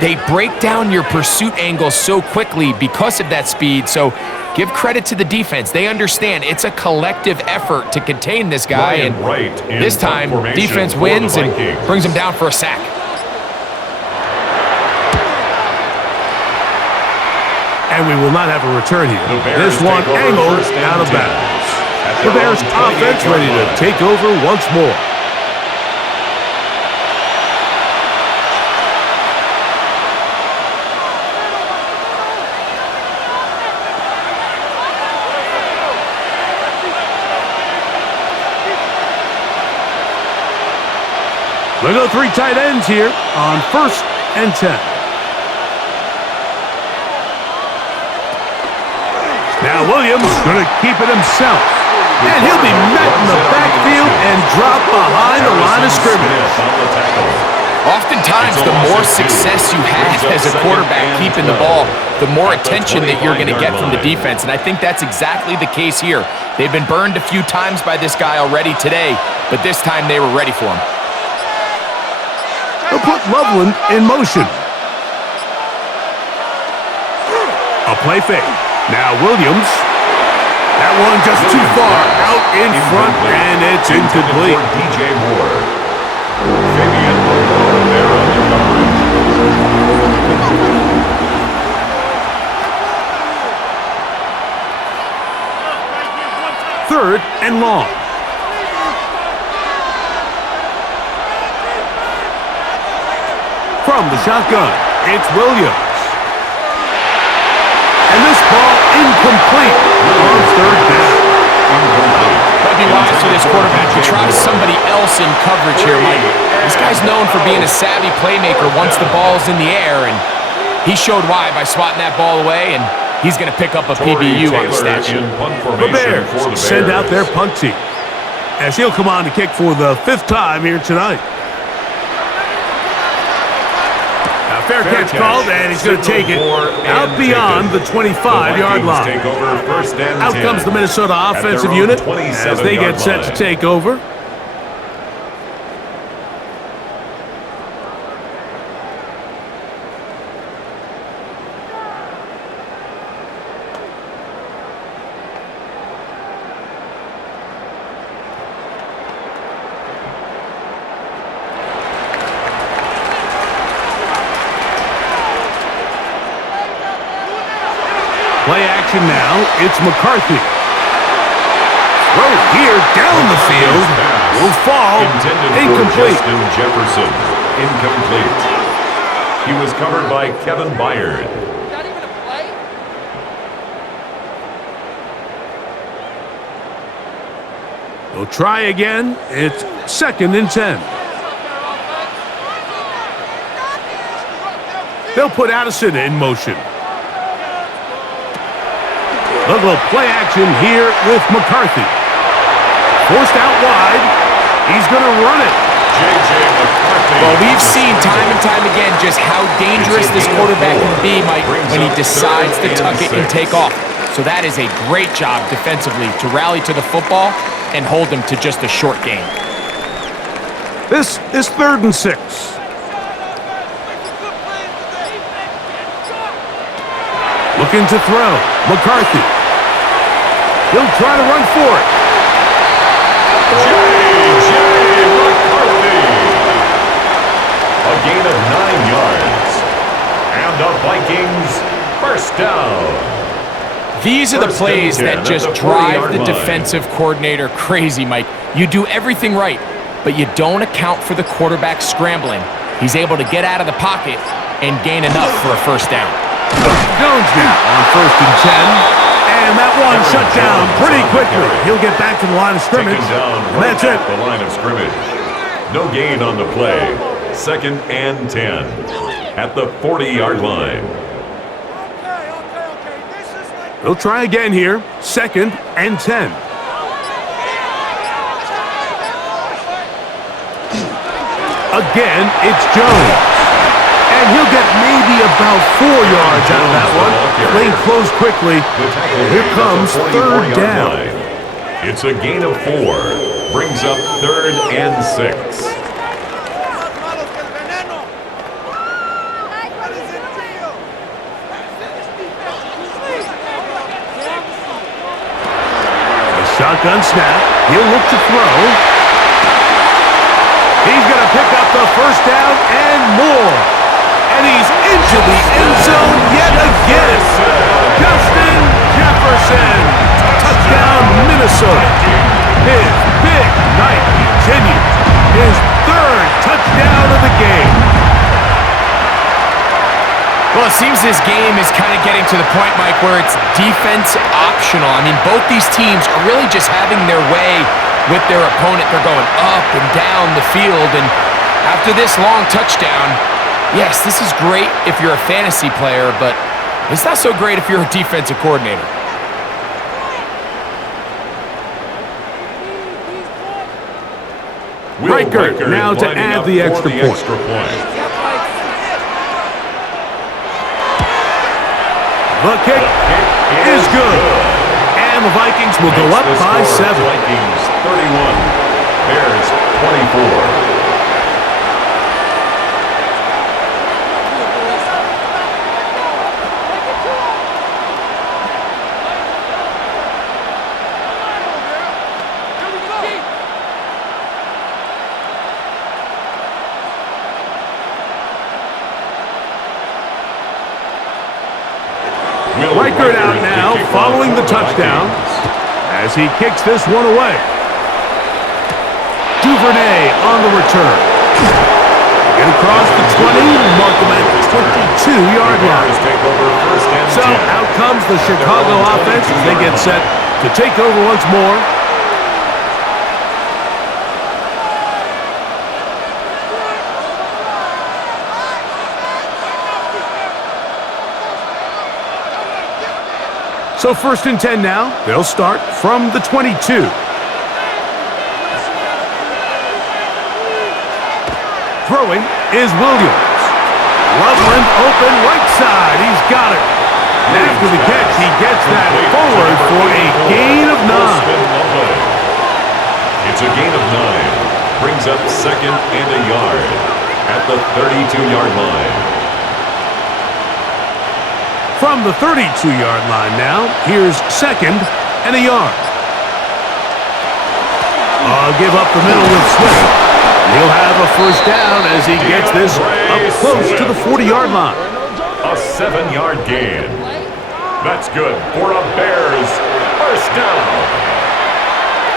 They break down your pursuit angles so quickly because of that speed, so give credit to the defense. They understand it's a collective effort to contain this guy, and this time, defense wins and brings him down for a sack. And we will not have a return here. This one angled out of bounds. The Bears offense ready to take over once more. They go 3 tight ends here on 1st and 10. Now Williams going to keep it himself. And he'll be met in the backfield and dropped behind the line of scrimmage. Oftentimes, the more success you have as a quarterback keeping the ball, the more attention that you're going to get from the defense. And I think that's exactly the case here. They've been burned a few times by this guy already today, but this time they were ready for him. They'll put Loveland in motion. A play fake. Now Williams. That one just too far out in front, and it's incomplete. DJ Moore. Fabian there on the coverage. 3rd and long. From the shotgun, it's Williams. And this ball incomplete on 3rd down. Might be wise for this quarterback to try somebody else in coverage here, Mike. This guy's known for being a savvy playmaker once the ball's in the air, and he showed why by swatting that ball away, and he's going to pick up a PBU on the stat sheet. The Bears send out their punt team, as he'll come on to kick for the 5th time here tonight. Fair catch called, and he's going to take it out beyond the 25-yard line. Out comes the Minnesota offensive unit as they get set to take over. Play action now, it's McCarthy. Throw here down the field. Will fall. Incomplete. Justin Jefferson. Incomplete. He was covered by Kevin Byard. Not even a play? They'll try again. It's 2nd and 10. They'll put Addison in motion. A little play action here with McCarthy. Forced out wide. He's going to run it. J.J. McCarthy. Well, we've seen time and time again just how dangerous this quarterback can be, Mike, when he decides to tuck it and take off. So that is a great job defensively to rally to the football and hold him to just a short gain. This is 3rd and 6. Looking to throw. McCarthy. He'll try to run for it. J.J. McCarthy. A gain of 9 yards. And the Vikings first down. These are the plays that just drive the defensive coordinator crazy, Mike. You do everything right, but you don't account for the quarterback scrambling. He's able to get out of the pocket and gain enough for a first down. Jones now on 1st and 10. And that one shut down pretty quickly. He'll get back to the line of scrimmage. And that's it. The line of scrimmage. No gain on the play. 2nd and 10 at the 40-yard line. They'll try again here. 2nd and 10. Again, it's Jones. And he'll get maybe about 4 yards out of that one. Lane closed quickly. Here comes third down. It's a gain of 4. Brings up 3rd and 6. Shotgun snap. He'll look to throw. He's going to pick up the first down and more. And he's into the end zone yet again. Justin Jefferson. Touchdown, Minnesota. His big night continues. His 3rd touchdown of the game. Well, it seems this game is kind of getting to the point, Mike, where it's defense optional. I mean, both these teams are really just having their way with their opponent. They're going up and down the field, and after this long touchdown, yes, this is great if you're a fantasy player, but it's not so great if you're a defensive coordinator. Riker now to add the extra point. The kick is good. And the Vikings will go up by 7. Vikings 31, Bears 24. Reichert out now, following the touchdown, as he kicks this one away. Duvernay on the return. Get across the 20, mark him at the 22-yard line. So out comes the Chicago offense as they get set to take over once more. So 1st and 10 now. They'll start from the 22. Throwing is Williams. Loveland open right side. He's got it. And after the catch, he gets that forward for a gain of 9. It's a gain of 9. Brings up 2nd and a yard at the 32-yard line. From the 32-yard line now, here's 2nd and a yard. Give up the middle with Swift. He'll have a first down as he gets this up close to the 40-yard line. A 7-yard gain. That's good for a Bears first down.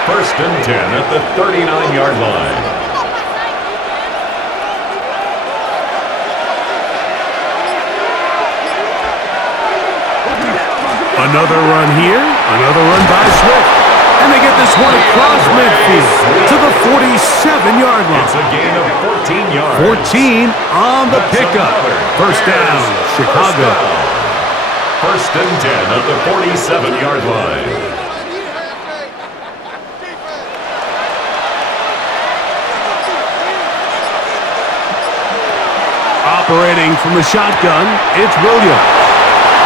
1st and 10 at the 39-yard line. Another run here, another run by Swift. And they get this one across midfield to the 47-yard line. It's a gain of 14 yards. 14 on the pickup. First down, Chicago. 1st and 10 at the 47-yard line. Operating from the shotgun, it's Williams.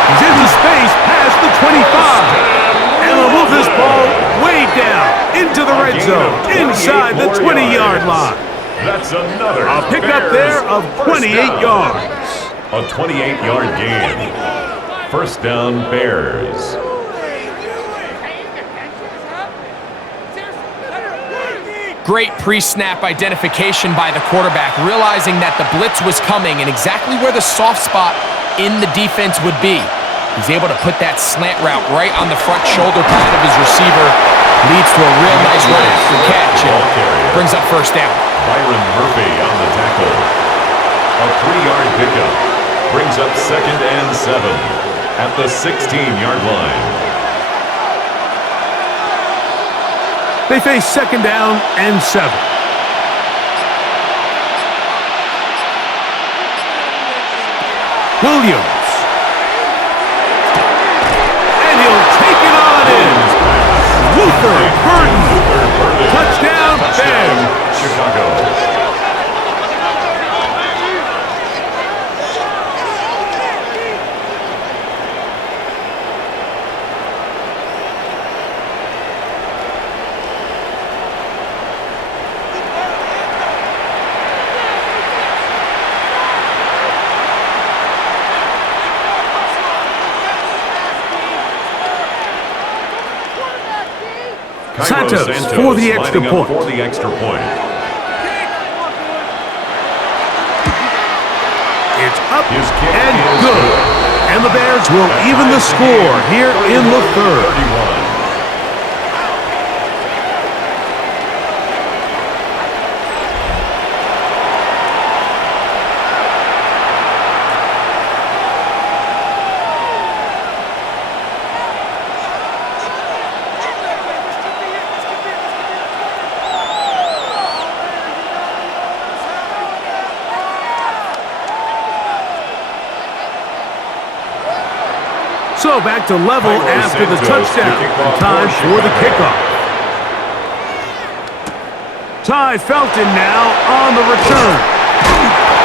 He's into space past the 25. And they'll move this ball way down into the red zone, inside the 20-yard line. That's another pickup there of 28 yards. A 28-yard gain. First down, Bears. Great pre-snap identification by the quarterback, realizing that the blitz was coming and exactly where the soft spot in the defense would be. He's able to put that slant route right on the front shoulder pad of his receiver. Leads to a real nice run after catch and brings up first down. Byron Murphy on the tackle. A 3-yard pickup. Brings up 2nd and 7 at the 16-yard line. They face 2nd down and 7. Williams. And he'll take it on in. Luther Burden. Touchdown, Bears. Chicago. Santos for the extra lining up point. For the extra point. It's up His kick and is good. And the Bears will even the score here in the third. 31. So back to level after the touchdown. Time for the kickoff. Ty Felton now on the return.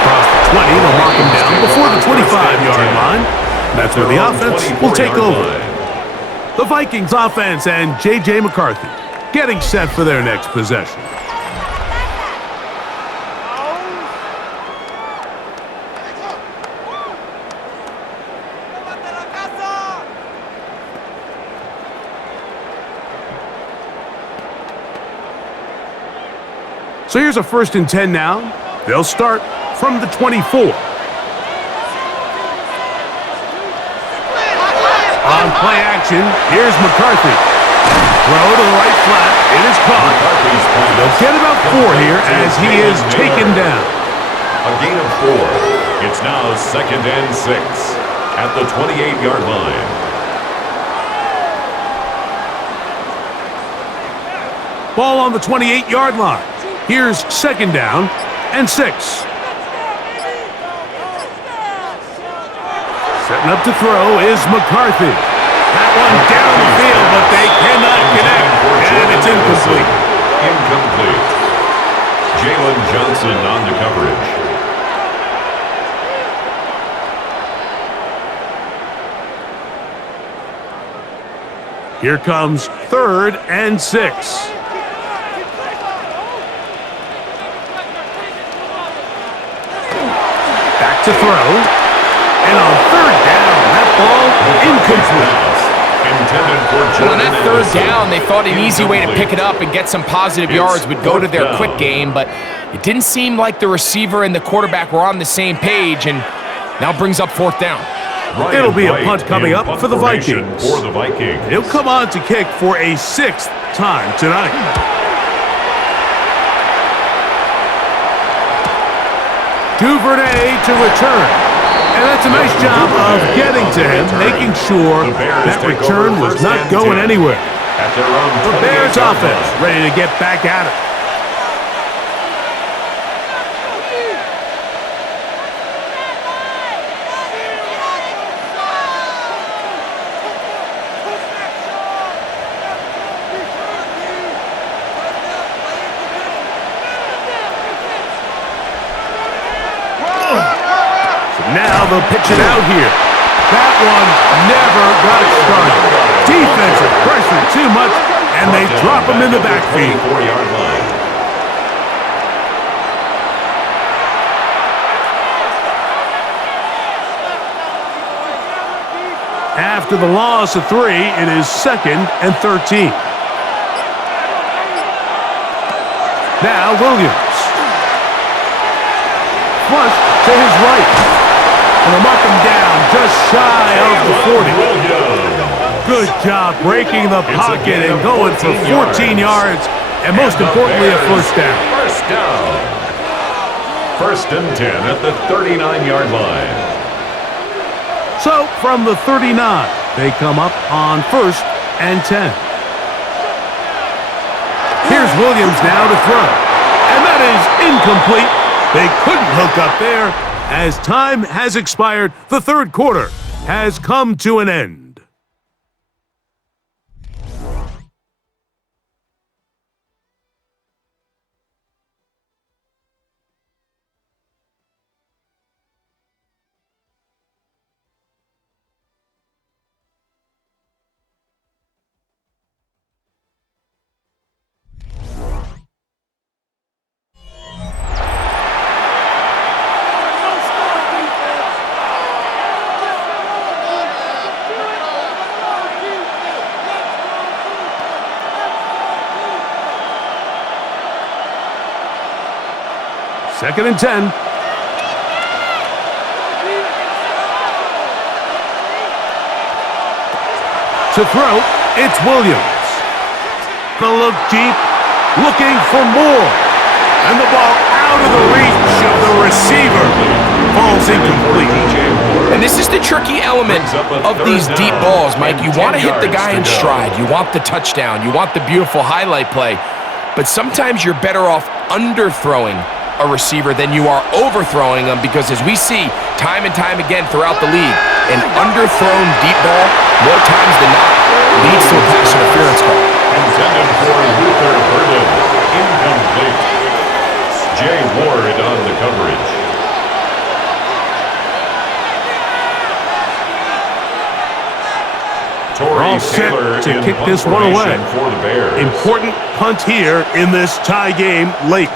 Across the 20, they'll mark him down before the 25-yard line. That's where the offense will take over. The Vikings offense and J.J. McCarthy getting set for their next possession. So here's a 1st and 10 now. They'll start from the 24. On play action, here's McCarthy. Throw to the right flat. It is caught. They'll get about 4 here as he is taken down. A gain of 4. It's now 2nd and 6 at the 28-yard line. Ball on the 28-yard line. Here's 2nd down and 6. Setting up to throw is McCarthy. That one down the field, but they cannot connect, and it's incomplete. Incomplete. Jalen Johnson on the coverage. Here comes 3rd and 6. To throw, and on 3rd down, that ball incomplete. Well, on that 3rd down, they thought an easy way to pick it up and get some positive yards would go to their quick game, but it didn't seem like the receiver and the quarterback were on the same page, and now brings up 4th down. It'll be a punt coming up for the Vikings. He'll come on to kick for a 6th time tonight. Duvernay to return. And that's a nice job of getting to him, making sure that return was not going anywhere. The Bears offense ready to get back at it. Now they'll pitch it out here. That one never got it started. Defensive pressure too much, and they drop him in the backfield. After the loss of 3, it is 2nd and 13. Now Williams. Flush to his right. And they'll mark him down just shy of the 40. Good job breaking the pocket and going for 14 yards, and most importantly, a 1st down. 1st and 10 at the 39-yard line. So from the 39, they come up on 1st and 10. Here's Williams now to throw, and that is incomplete. They couldn't hook up there. As time has expired, the 3rd quarter has come to an end. Second and 10. To throw, it's Williams. The look deep, looking for more. And the ball out of the reach of the receiver. Falls incomplete. And this is the tricky element of these deep balls, Mike. You want to hit the guy in stride. You want the touchdown. You want the beautiful highlight play. But sometimes you're better off underthrowing a receiver than you are overthrowing them, because as we see time and time again throughout the league, an underthrown deep ball, more times than not, leads to a pass interference call. Intended for Luther Burden. Incomplete. Jay Ward on the coverage. We're all set to kick this one away. For the Bears. Important punt here in this tie game late.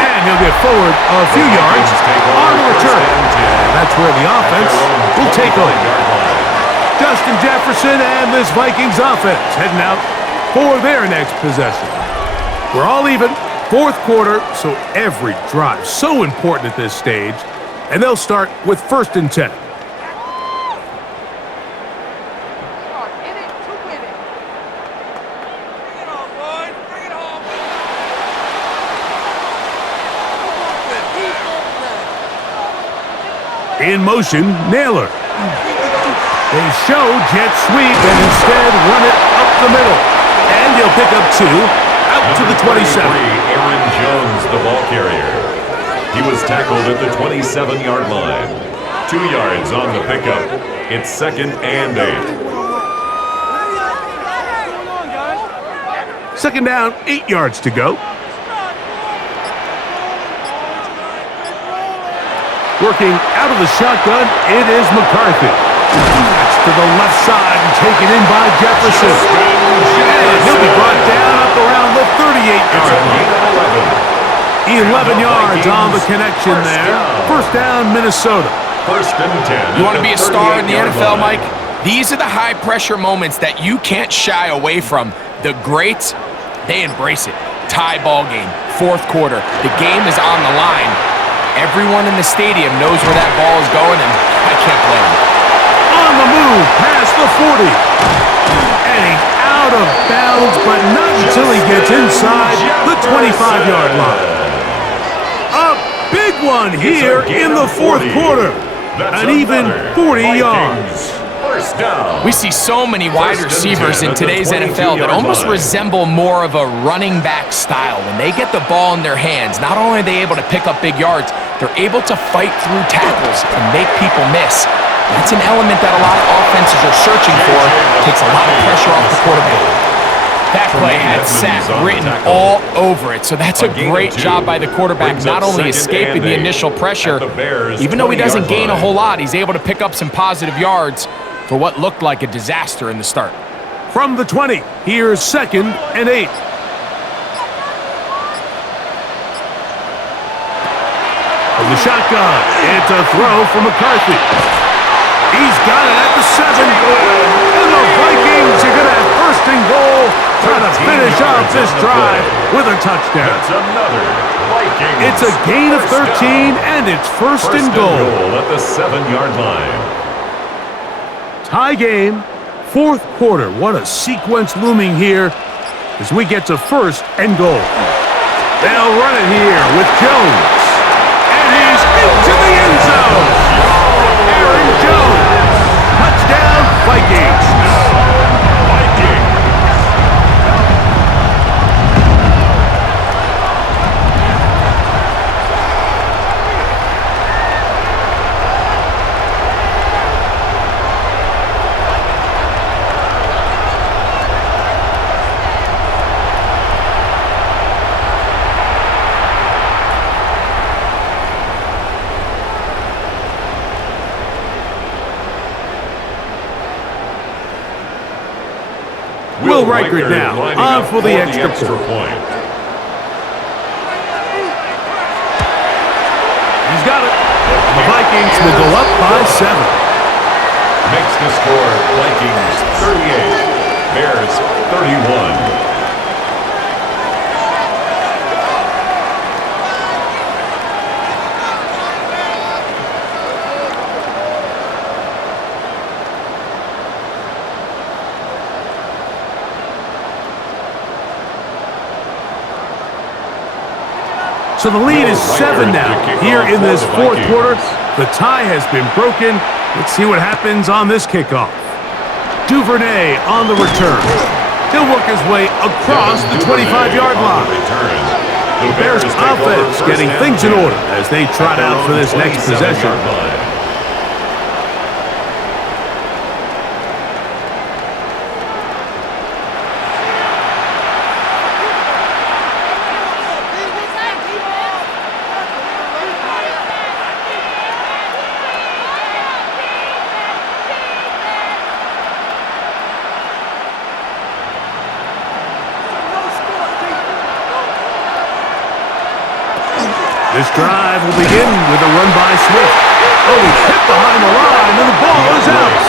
And he'll get forward a few yards on the return. And that's where the offense will take over. Justin Jefferson and this Vikings offense heading out for their next possession. We're all even. Fourth quarter, so every drive so important at this stage, and they'll start with 1st and 10. In motion, Naylor. They show jet sweep and instead run it up the middle, and he'll pick up 2. Out to the 27. Aaron Jones, the ball carrier. He was tackled at the 27-yard line. 2 yards on the pickup. It's 2nd and 8. Second down, 8 yards to go. Working out of the shotgun, it is McCarthy. That's to the left side and taken in by Jefferson. And he'll be brought down up around the 38-yard line. 11 yards on the connection there. First down, Minnesota. 1st and 10. You want to be a star in the NFL, Mike? These are the high-pressure moments that you can't shy away from. The greats, they embrace it. Tie ball game, 4th quarter. The game is on the line. Everyone in the stadium knows where that ball is going, and I can't blame them. On the move, past the 40. And he's out of bounds, but not until he gets inside the 25-yard line. A big one here in the 4th quarter. An even 40 yards. We see so many wide receivers in today's NFL that almost resemble more of a running back style. When they get the ball in their hands, not only are they able to pick up big yards, they're able to fight through tackles and make people miss. That's an element that a lot of offenses are searching for. Takes a lot of pressure off the quarterback. That play had sack written all over it, so that's a great job by the quarterback, not only escaping the initial pressure, even though he doesn't gain a whole lot, he's able to pick up some positive yards for what looked like a disaster in the start. From the 20, here's 2nd and 8. From the shotgun, it's a throw from McCarthy. He's got it at the 7. And the Vikings are going to have 1st and goal, trying to finish off this drive with a touchdown. That's another Vikings. It's a gain of 13, and it's 1st and goal. At the 7-yard line. Tie game, 4th quarter. What a sequence looming here as we get to 1st and goal. They'll run it here with Jones. And he's into the end zone. Aaron Jones. Touchdown, Vikings. Will Reichert now on for the extra point. He's got it. The Vikings will go up by 7. Makes the score Vikings 38, Bears 31. So the lead is 7 now. Here in this fourth quarter, the tie has been broken. Let's see what happens on this kickoff. Duvernay on the return. He'll work his way across the 25-yard line. The Bears offense getting things in order as they trot out for this next possession. This drive will begin with a run by Swift. Oh, he's hit behind the line, and the ball is out.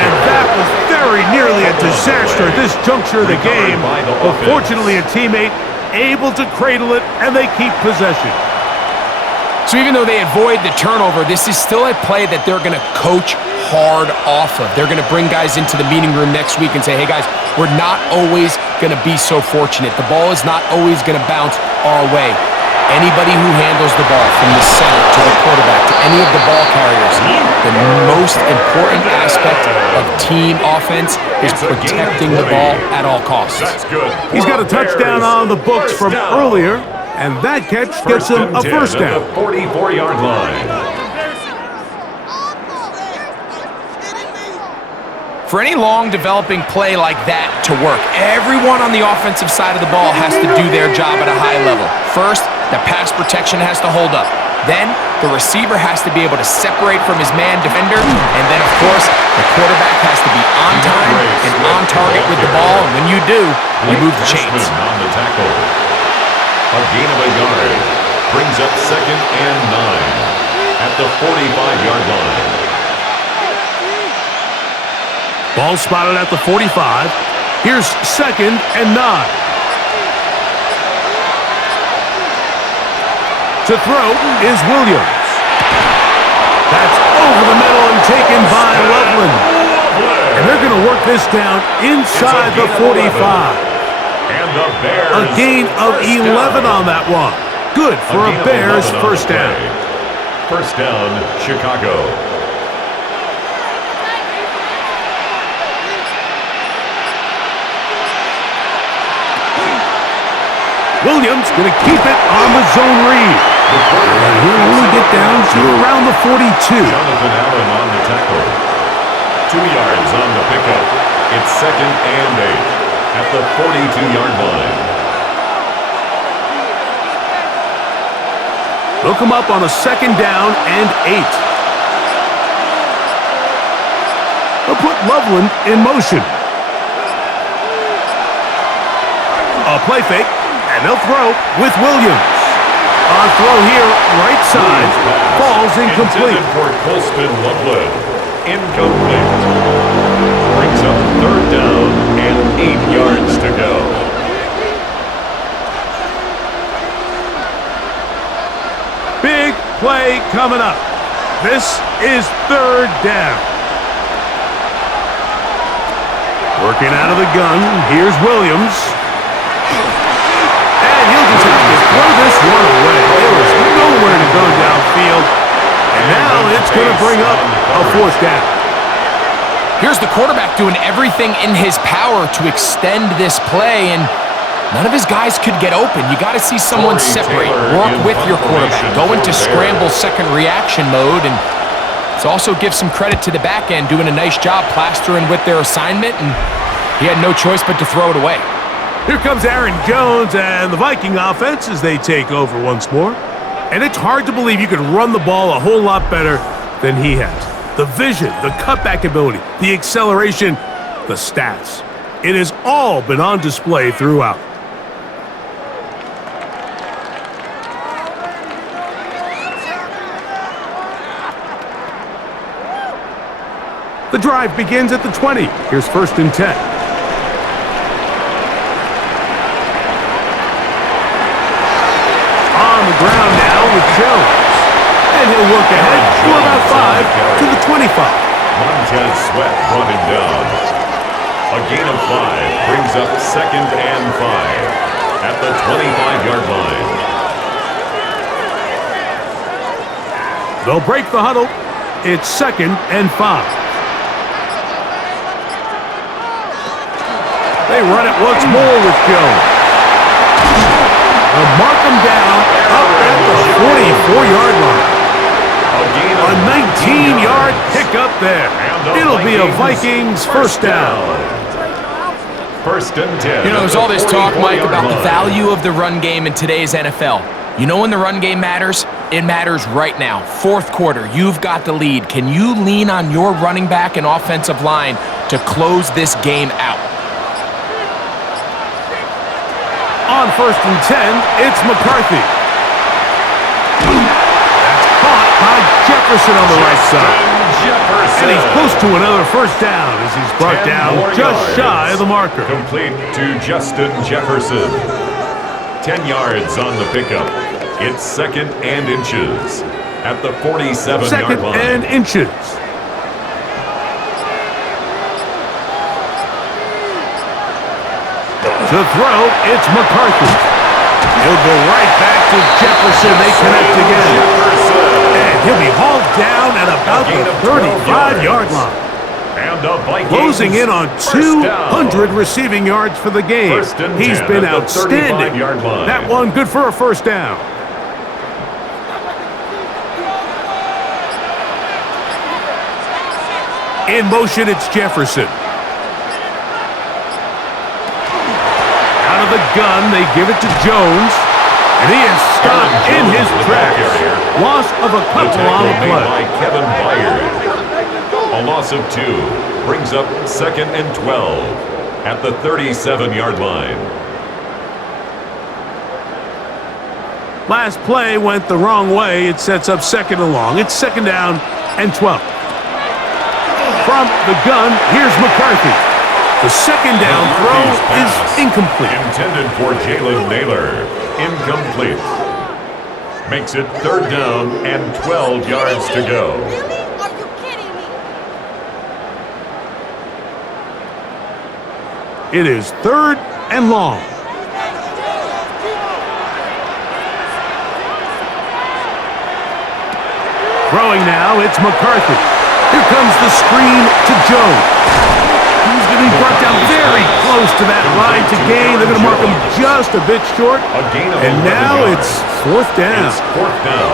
And that was very nearly a disaster at this juncture of the game. But fortunately, a teammate able to cradle it, and they keep possession. So even though they avoid the turnover, this is still a play that they're going to coach hard off of. They're going to bring guys into the meeting room next week and say, hey, guys, we're not always going to be so fortunate. The ball is not always going to bounce our way. Anybody who handles the ball from the center to the quarterback to any of the ball carriers, the most important aspect of team offense is protecting the ball at all costs. That's good. He's got a touchdown on the books from earlier, and that catch gets him a first down. At the 44-yard line. For any long developing play like that to work, everyone on the offensive side of the ball has to do their job at a high level. First, the pass protection has to hold up. Then, the receiver has to be able to separate from his man defender. And then, of course, the quarterback has to be on time and on target with the ball. And when you do, you move the chains. On the tackle. A gain of a yard brings up 2nd and 9 at the 45-yard line. Ball spotted at the 45. Here's 2nd and 9. To throw is Williams. That's over the middle and taken by Loveland. And they're going to work this down inside the 45. And the Bears A gain of 11 on that one. Good for a Bears first down. First down, Chicago. Williams going to keep it on the zone read. And he'll only get down to around the 42. Jonathan Allen on the tackle. 2 yards on the pickup. It's 2nd and 8 at the 42-yard line. They'll come up on a 2nd down and 8. They'll put Loveland in motion. A play fake. And they'll throw with Williams. On throw here, right side, falls incomplete. Intended for Colston Loveland. Incomplete. Brings up 3rd down and 8 yards to go. Big play coming up. This is 3rd down. Working out of the gun, here's Williams. He'll just have to throw this one away. There was nowhere to go downfield. And now it's going to bring up a 4th down. Here's the quarterback doing everything in his power to extend this play, and none of his guys could get open. You got to see someone separate, work with your quarterback, go into scramble second reaction mode, and it's also give some credit to the back end doing a nice job plastering with their assignment, and he had no choice but to throw it away. Here comes Aaron Jones and the Viking offense as they take over once more. And it's hard to believe you could run the ball a whole lot better than he has. The vision, the cutback ability, the acceleration, the stats. It has all been on display throughout. The drive begins at the 20. Here's 1st and 10. Jones. And he'll work ahead for about 5 to the 25. Montez Sweat brought him down. A gain of 5 brings up 2nd and 5 at the 25-yard line. They'll break the huddle. It's 2nd and 5. They run it once more with Jones. They'll mark him down up at the 44-yard line. A 19-yard pickup there. It'll be a Vikings first down. 1st and 10. You know, there's all this talk, Mike, about the value of the run game in today's NFL. You know when the run game matters? It matters right now. 4th quarter, you've got the lead. Can you lean on your running back and offensive line to close this game out? On 1st and 10, it's McCarthy. By Jefferson on the right side. And he's close to another first down as he's brought down just shy of the marker. Complete to Justin Jefferson. 10 yards on the pickup. It's 2nd and inches at the 47-yard line. 2nd and inches. To throw, it's McCarthy. He'll go right back to Jefferson. They connect again. And he'll be hauled down at about the 35-yard line. And closing in on 200 receiving yards for the game. He's been outstanding. That one good for a first down. In motion, it's Jefferson. Out of the gun, they give it to Jones. And he is stopped in his tracks. Loss of a couple on the play. By Kevin Byard. A loss of 2 brings up 2nd and 12 at the 37-yard line. Last play went the wrong way. It sets up 2nd and long. It's 2nd down and 12. From the gun, here's McCarthy. The 2nd down throw is incomplete. Intended for Jalen Naylor. Incomplete. Makes it 3rd down and 12 yards to go. Really? Are you kidding me? It is 3rd and long. Throwing now, it's McCarthy. Here comes the screen to Jones. He's going to be brought down very close to that line to gain. They're going to mark him just a bit short. And now it's 4th down. It's 4th down.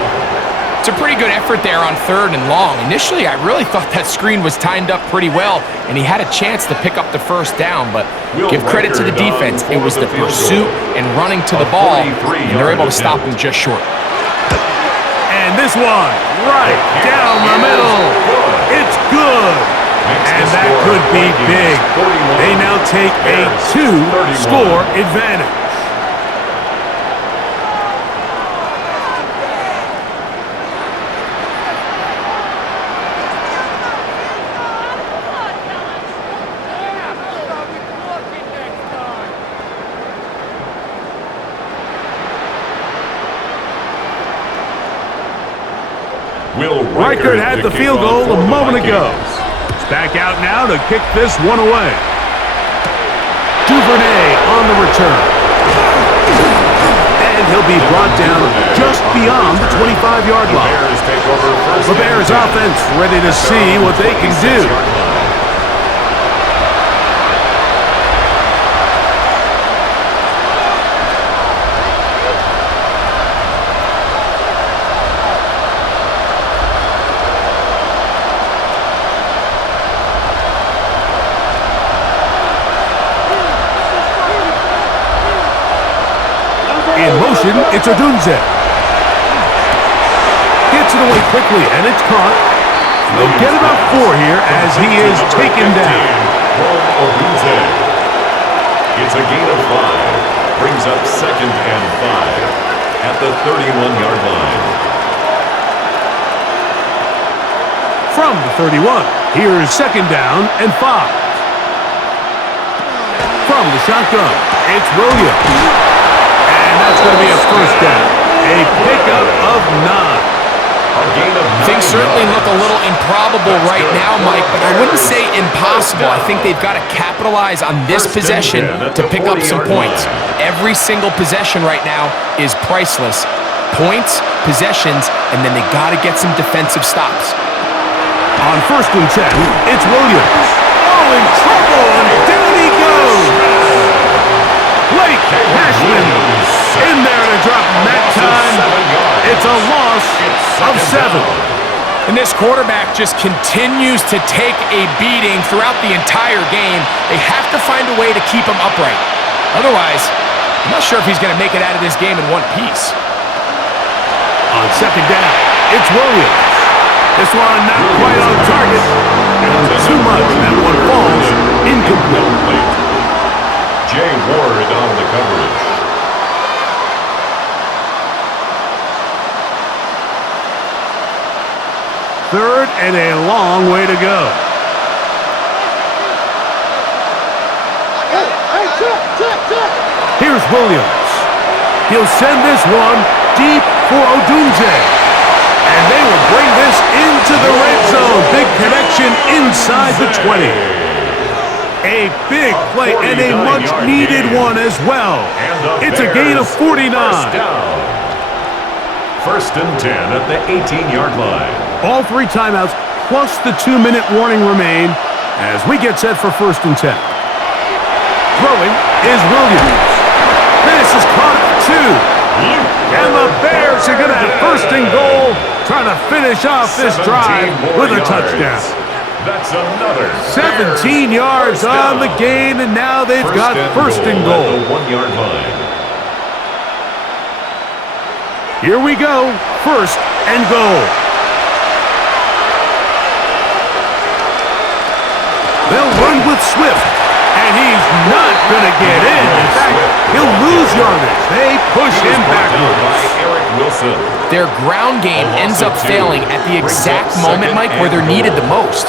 It's a pretty good effort there on 3rd and long. Initially, I really thought that screen was timed up pretty well, and he had a chance to pick up the first down, but give credit to the defense. It was the pursuit and running to the ball, and they're able to stop him just short. And this one, right down the middle. It's good. And that could be big. They now take a 2-score advantage. Reichert had the field goal a moment ago. Back out now to kick this one away. Duvernay on the return. And he'll be brought down just beyond the 25-yard line. The Bears offense ready to see what they can do. In motion, it's Odunze. Gets it away quickly, and it's caught. They'll get about 4 here as he is taken down. It's a gain of 5. Brings up 2nd and 5 at the 31-yard line. From the 31, here's 2nd down and 5. From the shotgun, it's Williams. And that's going to be a first down. A pickup of 9. Things certainly look a little improbable right now, Mike, but I wouldn't say impossible. I think they've got to capitalize on this possession to pick up some points. Every single possession right now is priceless. Points, possessions, and then they got to get some defensive stops. On 1st and 10, it's Williams. Oh, in trouble, and down he goes. Blake Cashman in there to drop him that time. It's a loss of 7. And this quarterback just continues to take a beating throughout the entire game. They have to find a way to keep him upright. Otherwise, I'm not sure if he's going to make it out of this game in one piece. On 2nd down, it's Williams. This one not quite on target. And too much. That one falls incomplete. Jay Ward on the coverage. Third and a long way to go. Here's Williams. He'll send this one deep for Odunze. And they will bring this into the red zone. Big connection inside the 20. A big play and a much-needed one as well. It's a gain of 49. 1st and 10 at the 18-yard line. All 3 timeouts plus the 2-minute warning remain as we get set for 1st and 10. Throwing is Williams. This is caught at 2. And the Bears are going to have 1st and goal, trying to finish off this drive with a touchdown. That's another 17 yards on the gain, and now they've got 1st and goal. At the 1-yard line. Here we go, 1st and goal. They'll run with Swift, and he's not going to get in. In fact, he'll lose yardage. They push him backwards. Their ground game ends up failing at the exact moment, Mike, where they're needed the most.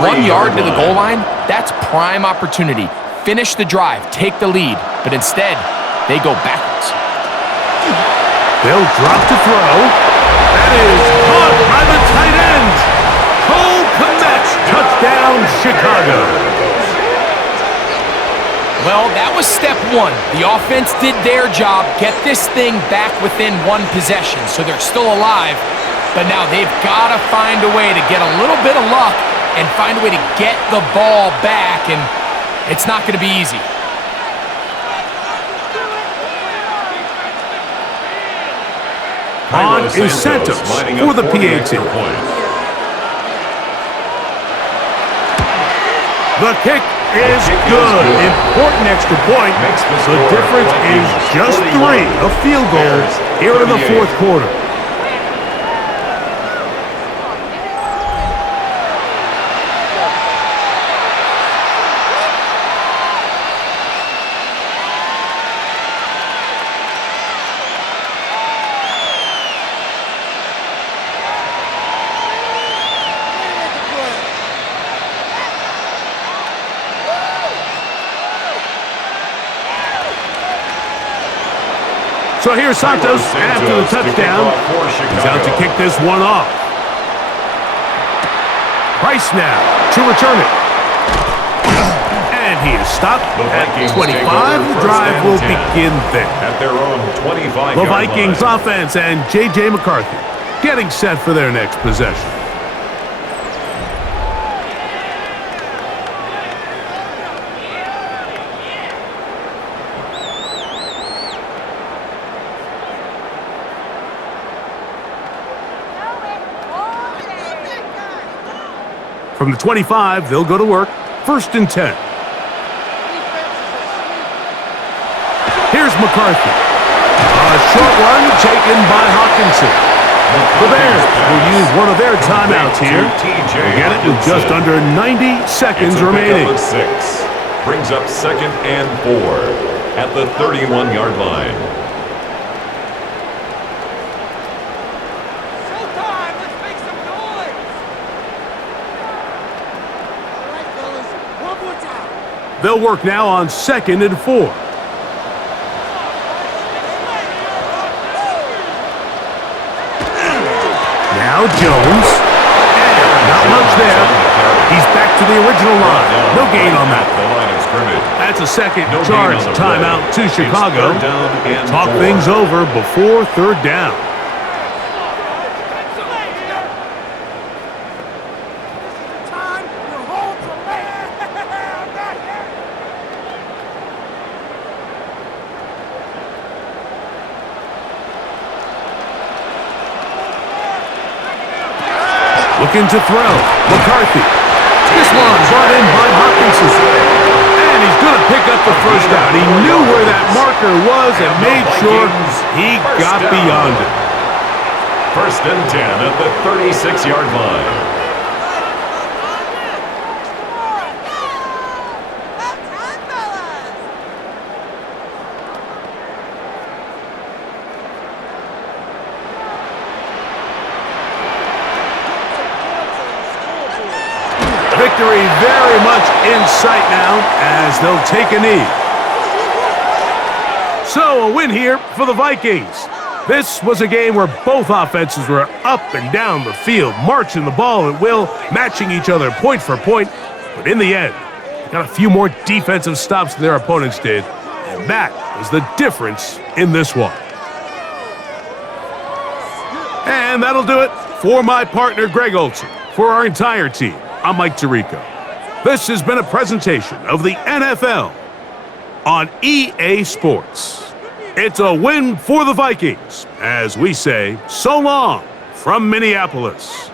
1 yard to the goal line, that's prime opportunity. Finish the drive, take the lead, but instead, they go backwards. They'll drop to throw. That is caught by the tight end. Cole Kmet, touchdown, Chicago. Well, that was step 1. The offense did their job, get this thing back within 1 possession, so they're still alive. But now they've got to find a way to get a little bit of luck and find a way to get the ball back, and it's not going to be easy. On is Santos for the PAT. The kick is good. Important extra point. The difference is just 3. A field goal here in the 4th quarter. So here's Santos after the touchdown. He's out to kick this one off. Price now to return it. And he is stopped at 25. The drive will begin there. At their own 25-yard The Vikings offense and J.J. McCarthy getting set for their next possession. From the 25, they'll go to work. 1st and 10. Here's McCarthy. A short one taken by Hawkinson. The Bears will use one of their timeouts here. Get it with just under 90 seconds remaining. 6. Brings up 2nd and 4 at the 31-yard line. They'll work now on 2nd and 4. Now Jones. And not much there. He's back to the original line. No gain on that. The line of scrimmage. That's a second No charge gain on the timeout play. to It's Chicago. third down and Talk 4. things over before third down. Looking to throw. McCarthy. This one brought in by Hopkinson. And he's going to pick up the first down. He knew where that marker was and made sure he got beyond it. First and 10 at the 36-yard line. Victory very much in sight now as they'll take a knee. So a win here for the Vikings. This was a game where both offenses were up and down the field, marching the ball at will, matching each other point for point. But in the end, they got a few more defensive stops than their opponents did, and that was the difference in this one. And that'll do it for my partner, Greg Olson. For our entire team, I'm Mike Tirico. This has been a presentation of the NFL on EA Sports. It's a win for the Vikings, as we say so long from Minneapolis.